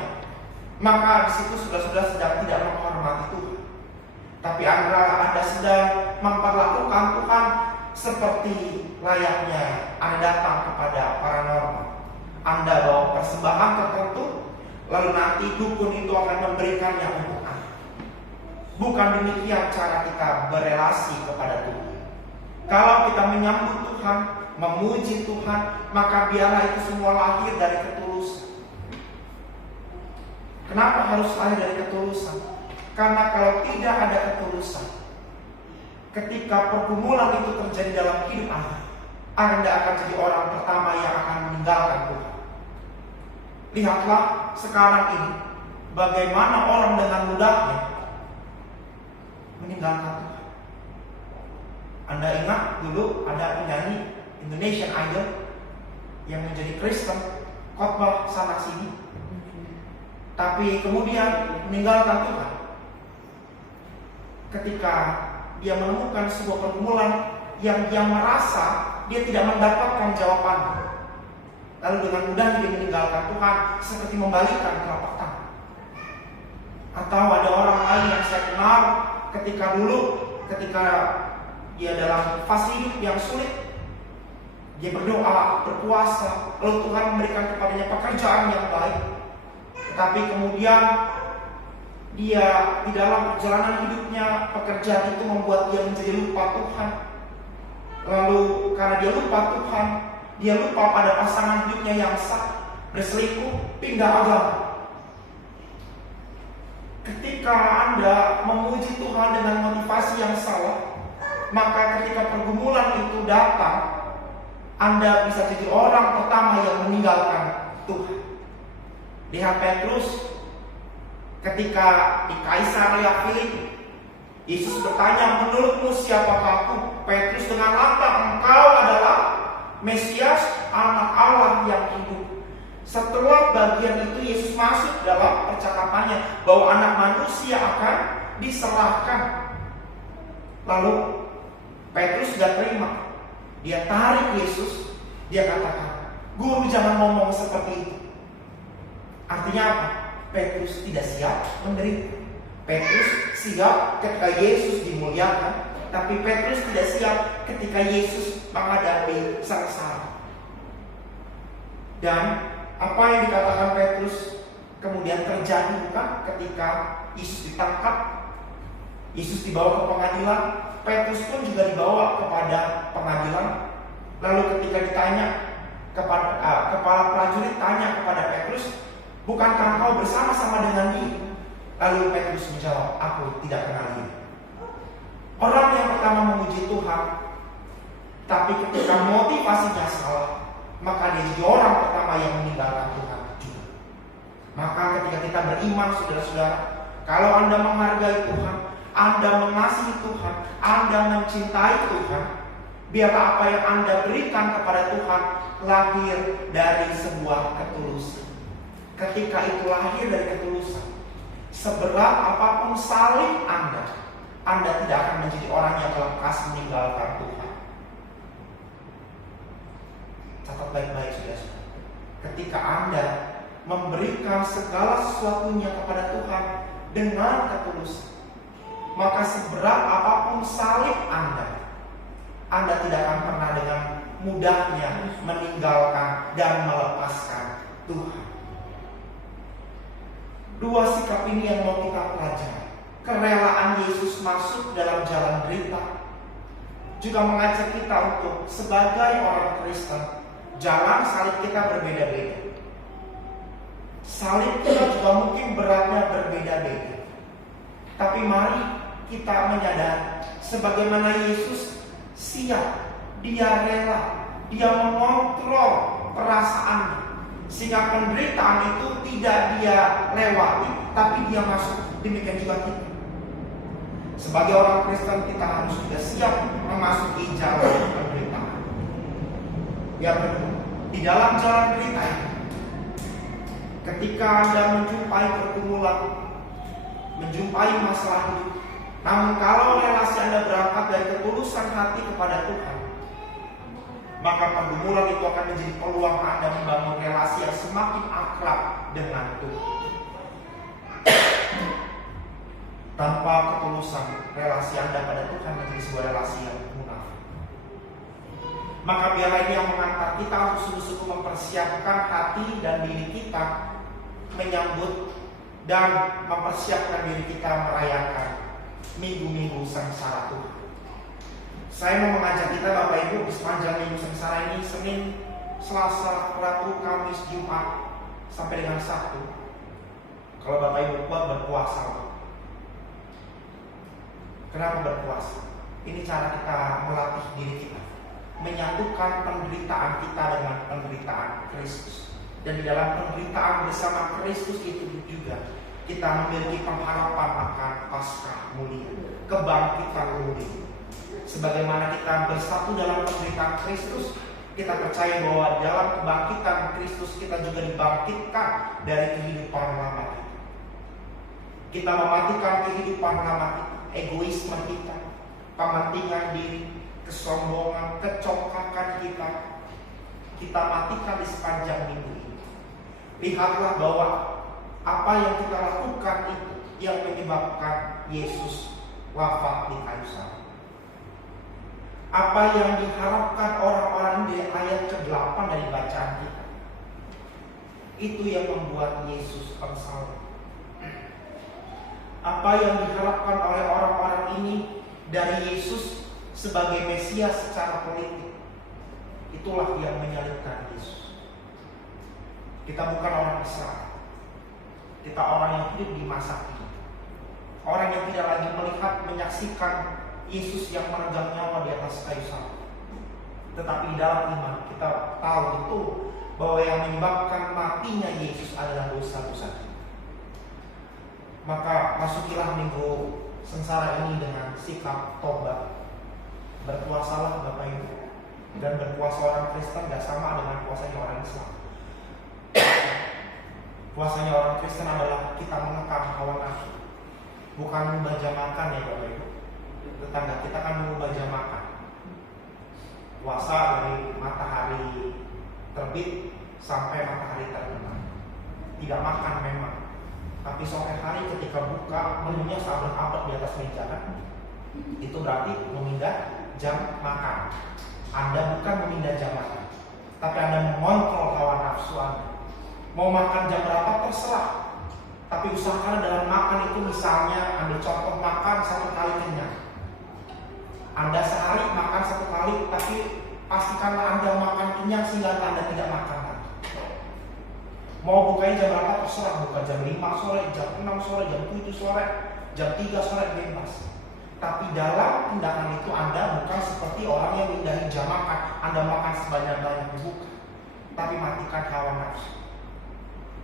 maka di situ sudah sedang tidak menghormati Tuhan. Tapi Anda sedang memperlakukan Tuhan seperti layaknya Anda datang kepada paranormal. Anda bawa persembahan tertentu, lalu nanti dukun itu akan memberikannya untuk Anda. Bukan demikian cara kita berelasi kepada Tuhan. Kalau kita menyambut Tuhan, memuji Tuhan, maka biarlah itu semua lahir dari ketulusan. Kenapa harus lahir dari ketulusan? Karena kalau tidak ada ketulusan, ketika pergumulan itu terjadi dalam hidup Anda akan jadi orang pertama yang akan meninggalkan Tuhan. Lihatlah sekarang ini, bagaimana orang dengan mudahnya meninggalkan Tuhan. Anda ingat dulu ada penyanyi Indonesian Idol yang menjadi Kristen, khotbah sana sini, tapi kemudian meninggalkan Tuhan. Ketika dia menemukan sebuah pergumulan yang dia merasa dia tidak mendapatkan jawaban, lalu dengan mudah dia meninggalkan Tuhan, seperti membalikkan telapak tangan. Atau ada orang lain yang saya kenal, ketika dia dalam fase hidup yang sulit, dia berdoa, berpuasa, lalu Tuhan memberikan kepadanya pekerjaan yang baik. Tetapi kemudian dia di dalam perjalanan hidupnya, pekerjaan itu membuat dia menjadi lupa Tuhan. Lalu karena dia lupa Tuhan, dia lupa pada pasangan hidupnya yang sah, berselingkuh, pindah agama. Ketika Anda memuji Tuhan dengan motivasi yang salah, maka ketika pergumulan itu datang, Anda bisa jadi orang pertama yang meninggalkan Tuhan. Lihat Petrus ketika di Kaisarea Filipi, Yesus bertanya, menurutmu siapakah aku? Petrus dengan lantang, engkau adalah Mesias, anak Allah yang hidup. Setelah bagian itu Yesus masuk dalam percakapannya bahwa anak manusia akan diserahkan. Lalu Petrus tidak terima. Dia tarik Yesus. Dia katakan, guru jangan ngomong seperti itu. Artinya apa? Petrus tidak siap menderita. Petrus siap ketika Yesus dimuliakan, tapi Petrus tidak siap ketika Yesus menghadapi sengsara. Dan apa yang dikatakan Petrus kemudian terjadi bukan ketika Yesus ditangkap, Yesus dibawa ke pengadilan, Petrus pun juga dibawa kepada pengadilan. Lalu ketika ditanya kepada kepala prajurit tanya kepada Petrus, bukankah engkau bersama-sama dengan dia? Lalu Petrus menjawab, aku tidak kenal dia. Orang yang pertama memuji Tuhan, tapi ketika motivasinya salah, maka dia jadi orang pertama yang meninggalkan Tuhan juga. Maka ketika kita beriman, saudara-saudara, kalau Anda menghargai Tuhan, Anda mengasihi Tuhan, Anda mencintai Tuhan, biarlah apa yang Anda berikan kepada Tuhan lahir dari sebuah ketulusan. Ketika itu lahir dari ketulusan, seberat apapun salib Anda tidak akan menjadi orang yang lekas meninggalkan Tuhan. Catat baik-baik, saudara. Ketika Anda memberikan segala sesuatunya kepada Tuhan dengan ketulusan, maka seberat apapun salib Anda tidak akan pernah dengan mudahnya meninggalkan dan melepaskan Tuhan. Dua sikap ini yang mau kita pelajari. Kerelaan Yesus masuk dalam jalan derita juga mengajak kita untuk sebagai orang Kristen, jalan salib kita berbeda-beda. Salib kita juga mungkin beratnya berbeda-beda. Tapi mari kita menyadari sebagaimana Yesus siap, dia rela, dia mengontrol perasaannya, sehingga penderitaan itu tidak dia lewati, tapi dia masuk. Demikian juga kita. Sebagai orang Kristen kita harus juga siap memasuki jalan penderitaan. Yang kedua, di dalam jalan derita ini, ketika Anda menjumpai pergumulan, menjumpai masalah hidup, namun kalau relasi Anda berangkat dari ketulusan hati kepada Tuhan, maka pergumulan itu akan menjadi peluang Anda membangun relasi yang semakin akrab dengan Tuhan. Tanpa ketulusan, relasi Anda pada Tuhan menjadi sebuah relasi yang munafik. Maka biarlah ini yang mengantar kita untuk sungguh-sungguh mempersiapkan hati dan diri kita menyambut dan mempersiapkan diri kita merayakan minggu-minggu sengsara Tuhan. Saya mau mengajak kita Bapak Ibu sepanjang minggu sengsara ini, Senin, Selasa, Rabu, Kamis, Jumat sampai dengan Sabtu. Kalau Bapak Ibu kuat berpuasa. Kenapa berpuasa? Ini cara kita melatih diri kita, menyatukan penderitaan kita dengan penderitaan Kristus. Dan di dalam penderitaan bersama Kristus itu juga kita memiliki pengharapan akan Paskah mulia, kebangkitan mulia. Sebagaimana kita bersatu dalam penderitaan Kristus, kita percaya bahwa dalam kebangkitan Kristus kita juga dibangkitkan dari kehidupan lama kita. Kita mematikan kehidupan lama kita, egoisme kita, kepentingan diri, kesombongan, kecongkakan kita. Kita matikan di sepanjang minggu ini. Lihatlah bahwa apa yang kita lakukan itu yang menyebabkan Yesus wafat di kayu salib. Apa yang diharapkan orang-orang di ayat ke-8 dari bacaan kita, itu yang membuat Yesus bersalib. Apa yang diharapkan oleh orang-orang ini dari Yesus sebagai Mesias secara politik, itulah yang menyalibkan Yesus. Kita bukan orang Israel. Kita orang yang hidup di masa ini. Orang yang tidak lagi melihat, menyaksikan Yesus yang meregang nyawa di atas kayu salib. Tetapi di dalam iman kita tahu itu bahwa yang menyebabkan matinya Yesus adalah dosa-dosa kita. Maka masukilah minggu sengsara ini dengan sikap tobat. Berpuasalah Bapak Ibu. Dan berpuasa orang Kristen tidak sama dengan puasanya orang Islam. Puasanya orang Kristen adalah kita mengekang hawa nafsu, bukan mengubah jam makan ya Bapak Ibu. Tetangga kita kan mengubah jam makan. Puasa dari matahari terbit sampai matahari terbenam. Tidak makan memang, tapi sore hari ketika buka menunya seabad-abad di atas meja kan. Itu berarti memindah jam makan. Anda bukan memindah jam makan, tapi Anda mengontrol hawa nafsu Anda. Mau makan jam berapa terserah, tapi usahakan dalam makan itu misalnya ambil contoh makan 1 kali kenyang. Anda sehari makan 1 kali, tapi pastikanlah Anda makan kenyang sehingga Anda tidak makan lagi. Mau bukanya jam berapa terserah, buka jam 5 sore, jam 6 sore, jam 7 sore, jam 3 sore bebas. Tapi dalam tindakan itu Anda bukan seperti orang yang menghindari jam makan. Anda makan sebanyak-banyak bukan, tapi matikan hawa nafsu.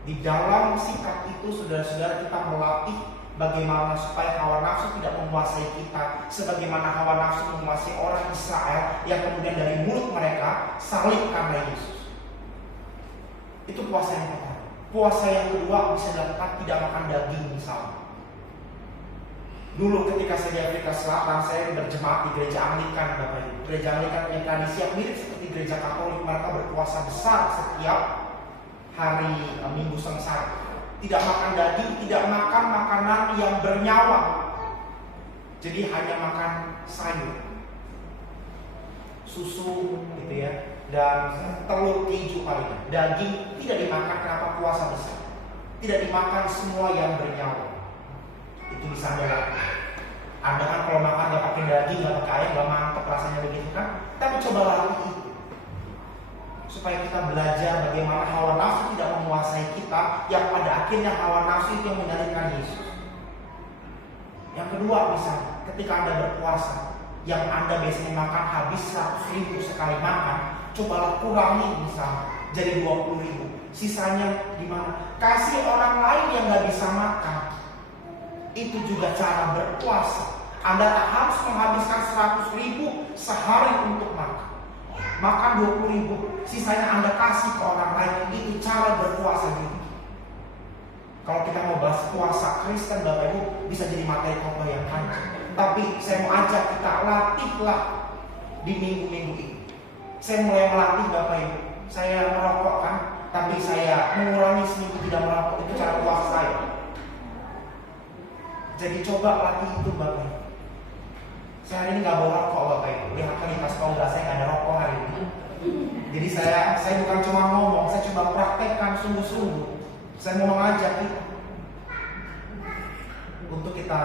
Di dalam sikap itu saudara-saudara kita melatih bagaimana supaya hawa nafsu tidak menguasai kita, sebagaimana hawa nafsu menguasai orang Israel yang kemudian dari mulut mereka salib karena Yesus. Itu puasa yang pertama. Puasa yang kedua bisa dilakukan tidak makan daging misalnya. Dulu ketika saya di Afrika Selatan, saya berjemaat di gereja Anglikan Bapak Ibu. Gereja Anglikan punya tradisi yang mirip seperti gereja Katolik. Mereka berpuasa besar setiap hari Minggu Sengsara. Tidak makan daging, tidak makan makanan yang bernyawa. Jadi hanya makan sayur, susu gitu ya, dan telur keju paling. Daging tidak dimakan, kenapa? Puasa besar. Tidak dimakan semua yang bernyawa. Itu bisa Anda lakukan. Anda kan kalau makan gak pakai daging, gak pakai ayam, gak mantap rasanya begitu kan. Tapi coba latih itu, supaya kita belajar bagaimana hawa nafsu tidak menguasai kita, yang pada akhirnya hawa nafsu itu yang menyalibkan Yesus. Yang kedua, misalnya ketika Anda berpuasa, yang Anda biasanya makan habis 100.000 sekali makan, cobalah kurangi misalnya jadi 20.000. Sisanya gimana? Kasih orang lain yang gak bisa makan. Itu juga cara berpuasa. Anda tak harus menghabiskan 100.000 sehari untuk makan. Makan 20.000, sisanya Anda kasih ke orang lain. Itu cara berpuasa juga. Kalau kita mau bahas puasa Kristen, Bapak Ibu, bisa jadi materi khotbah yang panjang. Tapi saya mau ajak kita latihlah di minggu-minggu ini. Saya mulai melatih Bapak Ibu. Saya merokok kan, tapi saya mengurangi seminggu tidak merokok. Itu cara puasa saya. Jadi coba latih itu Bapak Ibu. Saya hari ini gak bawa rokok Bapak Ibu. Lihat kan di tas koga saya gak ada rokok hari ini. Jadi saya bukan cuma ngomong, saya coba praktekkan sungguh-sungguh. Saya mau mengajak kita untuk kita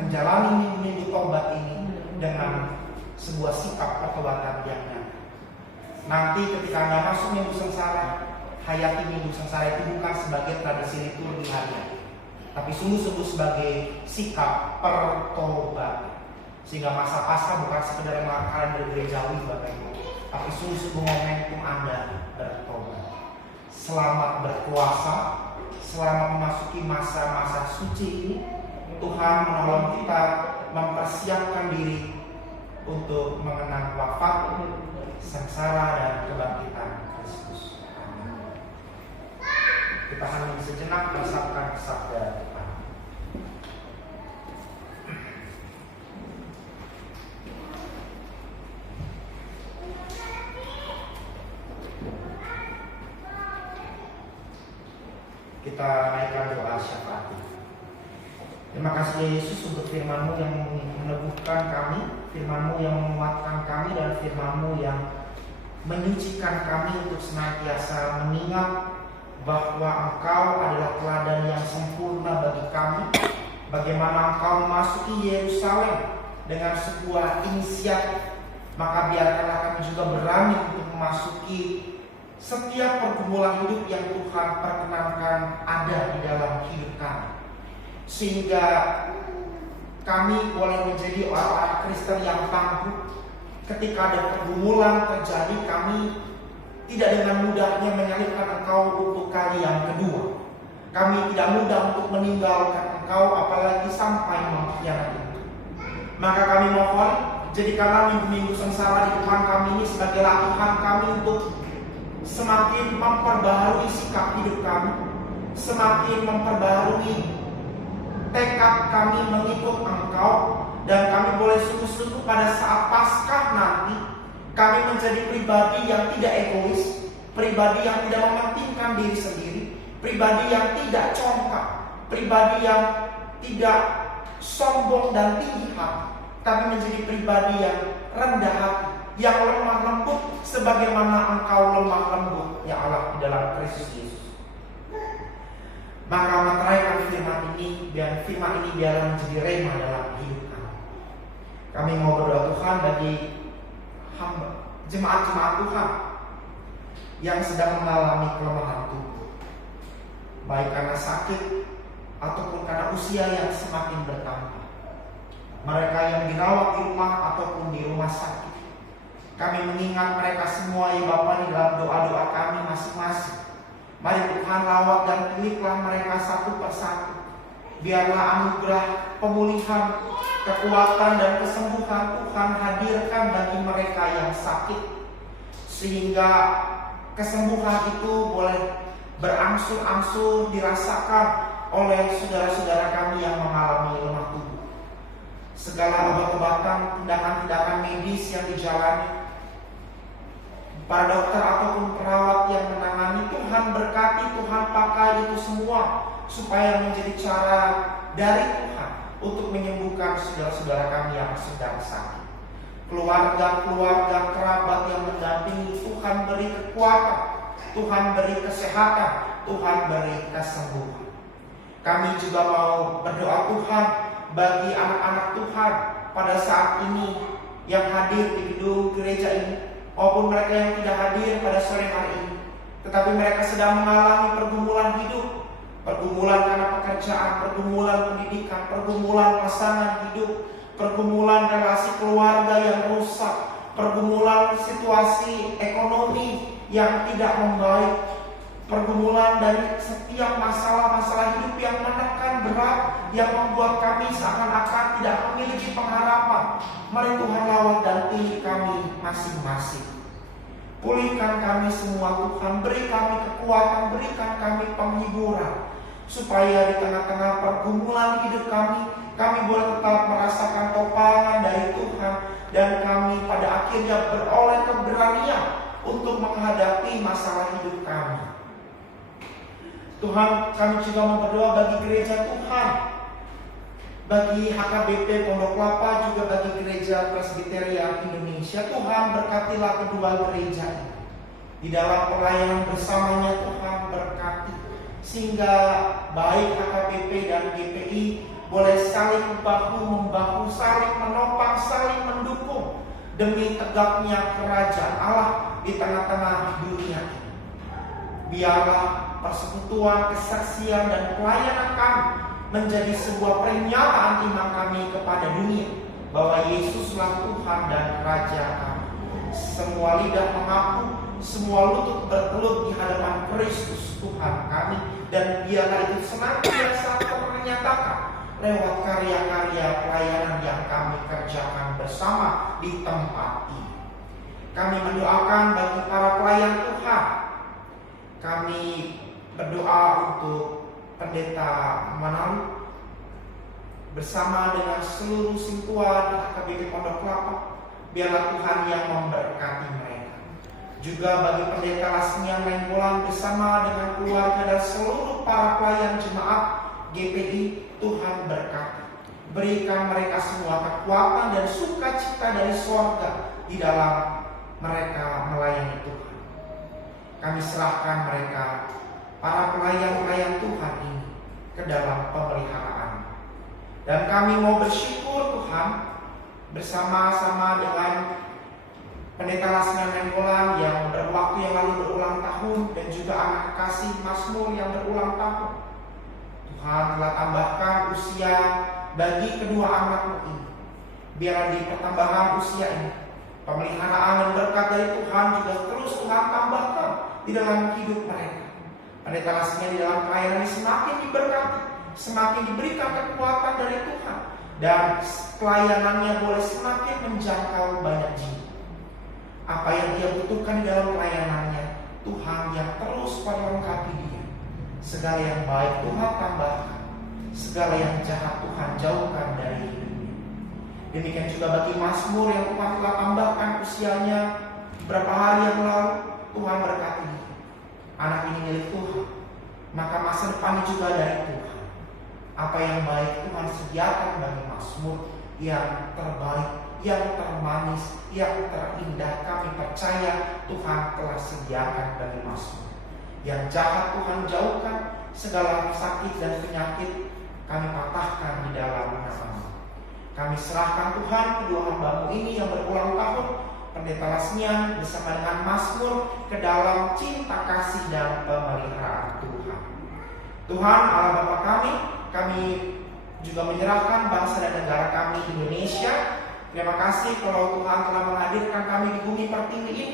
menjalani minggu-minggu tobat ini dengan sebuah sikap pertobatan yang nyata. Nanti ketika Anda masuk minggu sengsara, hayati minggu sengsara itu bukan sebagai tradisi liturgi harian, tapi sungguh-sungguh sebagai sikap pertobatan. Sehingga masa Paskah bukan sekedar kalian bergerejawi Bapak Ibu, tapi sungguh-sungguh momentum Anda bertobat. Selamat berpuasa, selamat memasuki masa-masa suci ini. Tuhan menolong kita mempersiapkan diri untuk mengenang wafat, sengsara, dan kebangkitan Kristus. Amin. Kita hening sejenak bersabda sabda Tuhan. Kita naikkan doa syafaat. Terima kasih Yesus untuk firman-Mu yang meneguhkan kami, firman-Mu yang menguatkan kami, dan firman-Mu yang menyucikan kami untuk senantiasa mengingat bahwa Engkau adalah teladan yang sempurna bagi kami. Bagaimana Engkau memasuki Yerusalem dengan sebuah inisiatif, maka biarkanlah kami juga berani untuk memasuki setiap pergumulan hidup yang Tuhan perkenankan ada di dalam hidup kami, sehingga kami boleh menjadi orang-orang Kristen yang tangguh. Ketika ada pergumulan terjadi, kami tidak dengan mudahnya menyalibkan Engkau untuk kali yang kedua. Kami tidak mudah untuk meninggalkan Engkau, apalagi sampai mengkhianati Engkau. Maka kami mohon, jadikanlah minggu-minggu sengsara di depan kami ini sebagai latihan kami untuk semakin memperbaharui sikap hidup kami, semakin memperbaharui tekad kami mengikut Engkau, dan kami boleh sungguh-sungguh pada saat Paskah nanti kami menjadi pribadi yang tidak egois, pribadi yang tidak mementingkan diri sendiri, pribadi yang tidak congkak, pribadi yang tidak sombong dan tinggi hati, tapi menjadi pribadi yang rendah hati, yang lemah lembut sebagaimana Engkau lemah lembut ya Allah di dalam Kristus Yesus. Maka meteraikan firman ini, dan firman ini biarlah menjadi rema dalam hidup kami. Kami mau berdoa Tuhan bagi hamba, jemaat-jemaat Tuhan yang sedang mengalami kelemahan tubuh, baik karena sakit ataupun karena usia yang semakin bertambah. Mereka yang dirawat di rumah ataupun di rumah sakit, kami mengingat mereka semua ya Bapa di dalam doa-doa kami masing-masing. Mari Tuhan rawat dan pilihlah mereka satu persatu. Biarlah anugerah pemulihan, kekuatan dan kesembuhan Tuhan hadirkan bagi mereka yang sakit, sehingga kesembuhan itu boleh berangsur-angsur dirasakan oleh saudara-saudara kami yang mengalami lemah tubuh. Segala obat-obatan, tindakan-tindakan medis yang dijalani para dokter ataupun perawat yang menangani. Tuhan berkati, Tuhan pakai itu semua supaya menjadi cara dari Tuhan untuk menyembuhkan saudara-saudara kami yang sedang sakit. Keluarga-keluarga kerabat yang mendampingi, Tuhan beri kekuatan, Tuhan beri kesehatan, Tuhan beri kesembuhan. Kami juga mau berdoa Tuhan bagi anak-anak Tuhan pada saat ini yang hadir di gedung gereja ini, maupun mereka yang tidak hadir pada sore hari ini, tetapi mereka sedang mengalami pergumulan hidup, pergumulan karena pekerjaan, pergumulan pendidikan, pergumulan pasangan hidup, pergumulan relasi keluarga yang rusak, pergumulan situasi ekonomi yang tidak membaik, pergumulan dari setiap masalah-masalah hidup yang menekan berat, yang membuat kami seakan-akan tidak memiliki pengharapan. Mari Tuhan lawat dan pilih kami masing-masing. Pulihkan kami semua Tuhan, beri kami kekuatan, berikan kami penghiburan, supaya di tengah-tengah pergumulan hidup kami boleh tetap merasakan topangan dari Tuhan, dan kami pada akhirnya beroleh keberanian untuk menghadapi masalah hidup kami. Tuhan, kami juga berdoa bagi gereja Tuhan, bagi HKBP Pondok Kelapa, juga bagi Gereja Presbyterian Indonesia. Tuhan, berkatilah kedua gereja ini. Di dalam pelayanan bersamanya Tuhan berkati, sehingga baik HKBP dan GPI boleh saling bahu-membahu, saling menopang, saling mendukung demi tegaknya kerajaan Allah di tengah-tengah dunia ini. Biarlah persekutuan, kesaksian, dan pelayanan kami menjadi sebuah pernyataan iman kami kepada dunia bahwa Yesuslah Tuhan dan Raja kami. Semua lidah mengaku, semua lutut bertelut di hadapan Kristus Tuhan kami, dan biarlah itu senantiasa ternyatakan lewat karya-karya pelayanan yang kami kerjakan bersama di tempat ini. Kami mendoakan bagi para pelayan Tuhan. Kami berdoa untuk Pendeta Manal bersama dengan seluruh sintua di HKBP Pondok Kelapa. Biarlah Tuhan yang memberkati mereka. Juga bagi Pendeta Lasmian Nainggolan bersama dengan keluarga dan seluruh para pelayan jemaat GPI, Tuhan berkati. Berikan mereka semua kekuatan dan sukacita dari surga di dalam mereka melayani Tuhan. Kami serahkan mereka, para pelayan-pelayan Tuhan ini, ke dalam pemeliharaan. Dan kami mau bersyukur Tuhan bersama-sama dengan Pendeta Lasmian Nainggolan yang waktu yang lalu berulang tahun, dan juga anak kasih Mazmur yang berulang tahun. Tuhan telah tambahkan usia bagi kedua anakmu ini. Biar di pertambahan usia ini, pemeliharaan dan berkat dari Tuhan juga terus Tuhan tambahkan di dalam hidup mereka. Pendeta Lasmian di dalam pelayanan ini semakin diberkati, semakin diberikan kekuatan dari Tuhan, dan pelayanannya boleh semakin menjangkau banyak jiwa. Apa yang dia butuhkan di dalam pelayanannya, Tuhan yang terus melengkapi dia. Segala yang baik Tuhan tambahkan, segala yang jahat Tuhan jauhkan dari hidupnya. Demikian juga bagi Mazmur yang Tuhan telah tambahkan usianya beberapa hari yang lalu. Tuhan berkati dia. Anak ini milik Tuhan, maka masa depannya juga dari Tuhan. Apa yang baik Tuhan sediakan bagi Mazmur, yang terbaik, yang termanis, yang terindah, kami percaya Tuhan telah sediakan bagi Mazmur. Yang jahat Tuhan jauhkan, segala sakit dan penyakit kami patahkan di dalam nama-Mu. Kami serahkan Tuhan kedua hamba-Mu ini yang berulang tahun, Pendeta Lasmian bersama dengan Mazmur, ke dalam cinta kasih dan pemeliharaan Tuhan. Tuhan Allah Bapa kami juga menyerahkan bangsa dan negara kami Indonesia. Terima kasih kalau Tuhan telah menghadirkan kami di bumi pertiwi ini,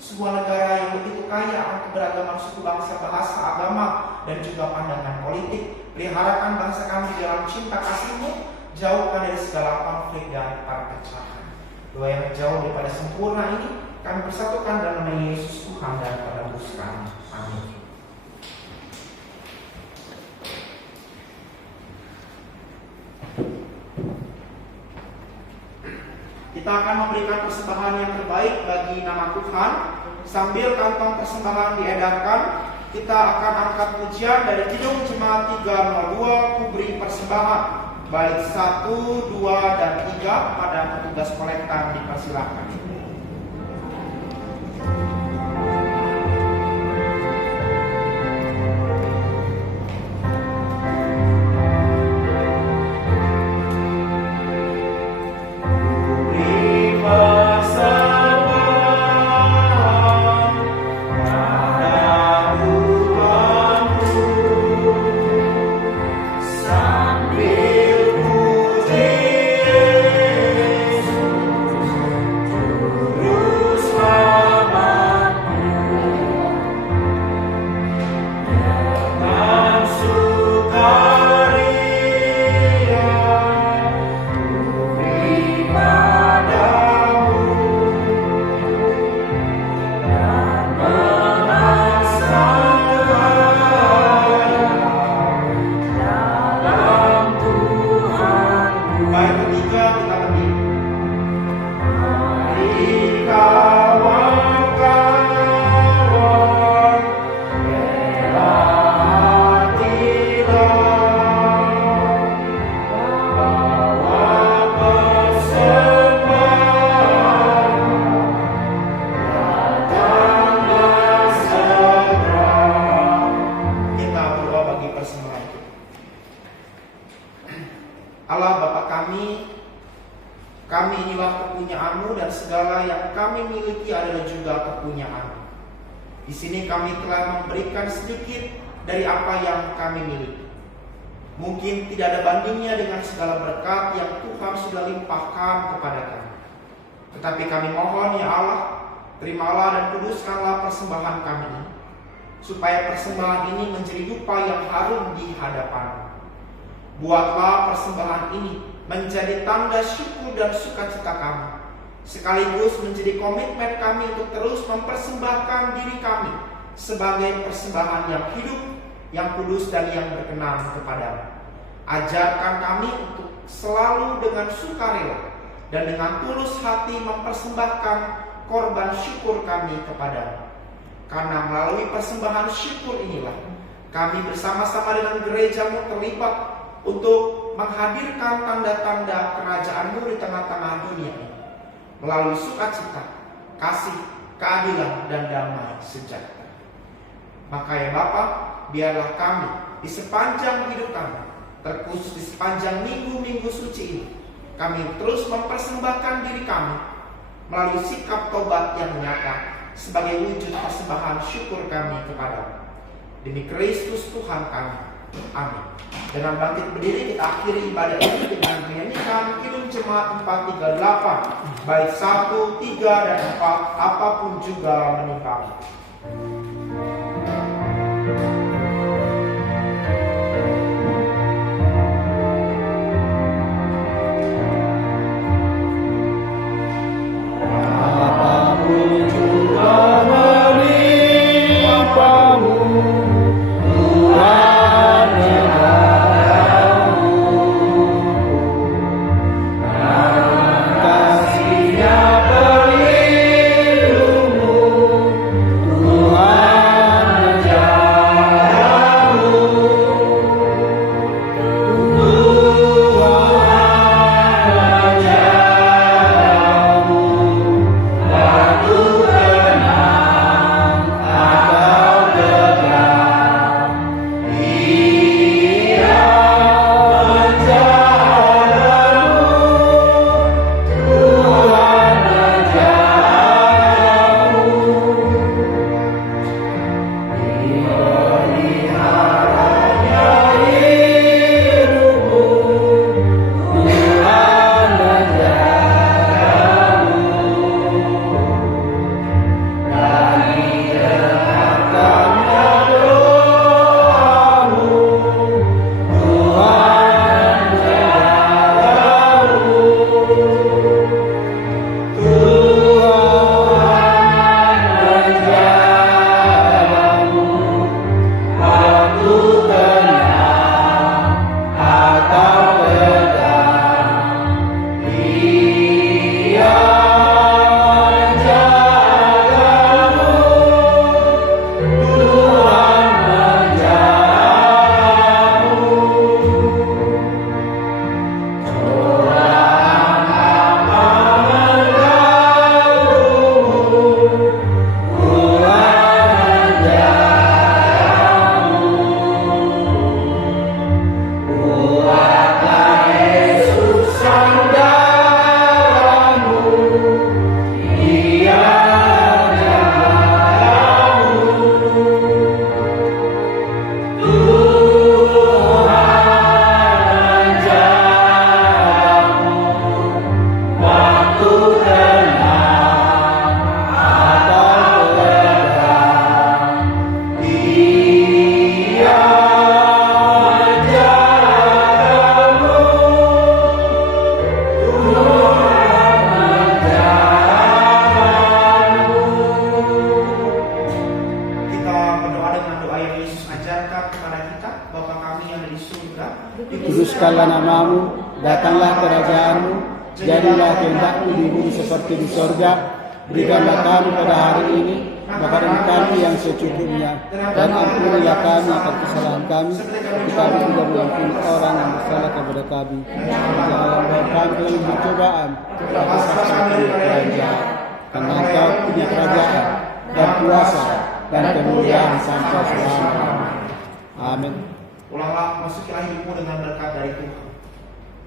sebuah negara yang begitu kaya akan keberagaman suku bangsa, bahasa, agama, dan juga pandangan politik. Peliharakan bangsa kami dalam cinta kasih-Mu, jauhkan dari segala konflik dan perpecahan. Doa yang jauh daripada sempurna ini kami persatukan dalam nama Yesus Tuhan dan Penebus kami. Amin. Kita akan memberikan persembahan yang terbaik bagi nama Tuhan. sambil kantong persembahan diedarkan, kita akan angkat pujian dari Kidung Jemaat 302, Ku Beri Persembahan, bait 1, 2, dan 3. Pada petugas kolektan dipersilakan. Allah Bapa kami inilah kepunyaan-Mu dan segala yang kami miliki adalah juga kepunyaan-Mu. Di sini kami telah memberikan sedikit dari apa yang kami miliki. Mungkin tidak ada bandingnya dengan segala berkat yang Tuhan sudah limpahkan kepada kami. Tetapi kami mohon ya Allah, terimalah dan kuduskanlah persembahan kami ini, supaya persembahan ini menjadi dupa yang harum di hadapan-Mu. Buatlah persembahan ini menjadi tanda syukur dan sukacita kami, sekaligus menjadi komitmen kami untuk terus mempersembahkan diri kami sebagai persembahan yang hidup, yang kudus dan yang berkenan kepadamu. Ajarkan kami untuk selalu dengan sukarela dan dengan tulus hati mempersembahkan korban syukur kami kepadamu. Karena melalui persembahan syukur inilah kami bersama-sama dengan gereja-Mu terlibat untuk menghadirkan tanda-tanda kerajaan-Mu di tengah-tengah dunia ini melalui sukacita, kasih, keadilan, dan damai sejahtera. Maka ya Bapa, biarlah kami di sepanjang hidup kami, terkhusus di sepanjang minggu-minggu suci ini, kami terus mempersembahkan diri kami melalui sikap tobat yang nyata sebagai wujud persembahan syukur kami kepadamu. Demi Kristus Tuhan kami. Amin. Dengan bangkit berdiri kita akhiri ibadah ini dengan menyanyikan Kidung Jemaat 438 bait 1, 3, dan 4, apapun juga menimpamu. Tuhan kerajaan-Mu, jadilah kehendak-Mu di bumi seperti di sorga. Berikanlah kami pada hari ini makanan kami yang secukupnya, dan ampunilah kami akan kesalahan kami, seperti kami juga mengampuni orang yang bersalah kepada kami. Janganlah bawa kami ke dalam pencobaan, tetapi selamatkanlah kami dari jahat. Karena Engkau punya kerajaan dan kuasa dan kemuliaan sampai selama-lamanya. Amin. Ulanglah, masukilah hidupmu dengan berkat dari Tuhan.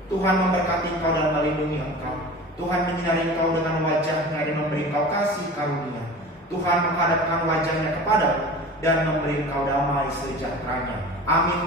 Tuhan memberkati engkau dan melindungi engkau. Tuhan menyinari engkau dengan wajah-Nya dan memberi engkau kasih karunia. Tuhan menghadapkan wajah-Nya kepadamu dan memberi engkau damai sejahtera-Nya. Amin.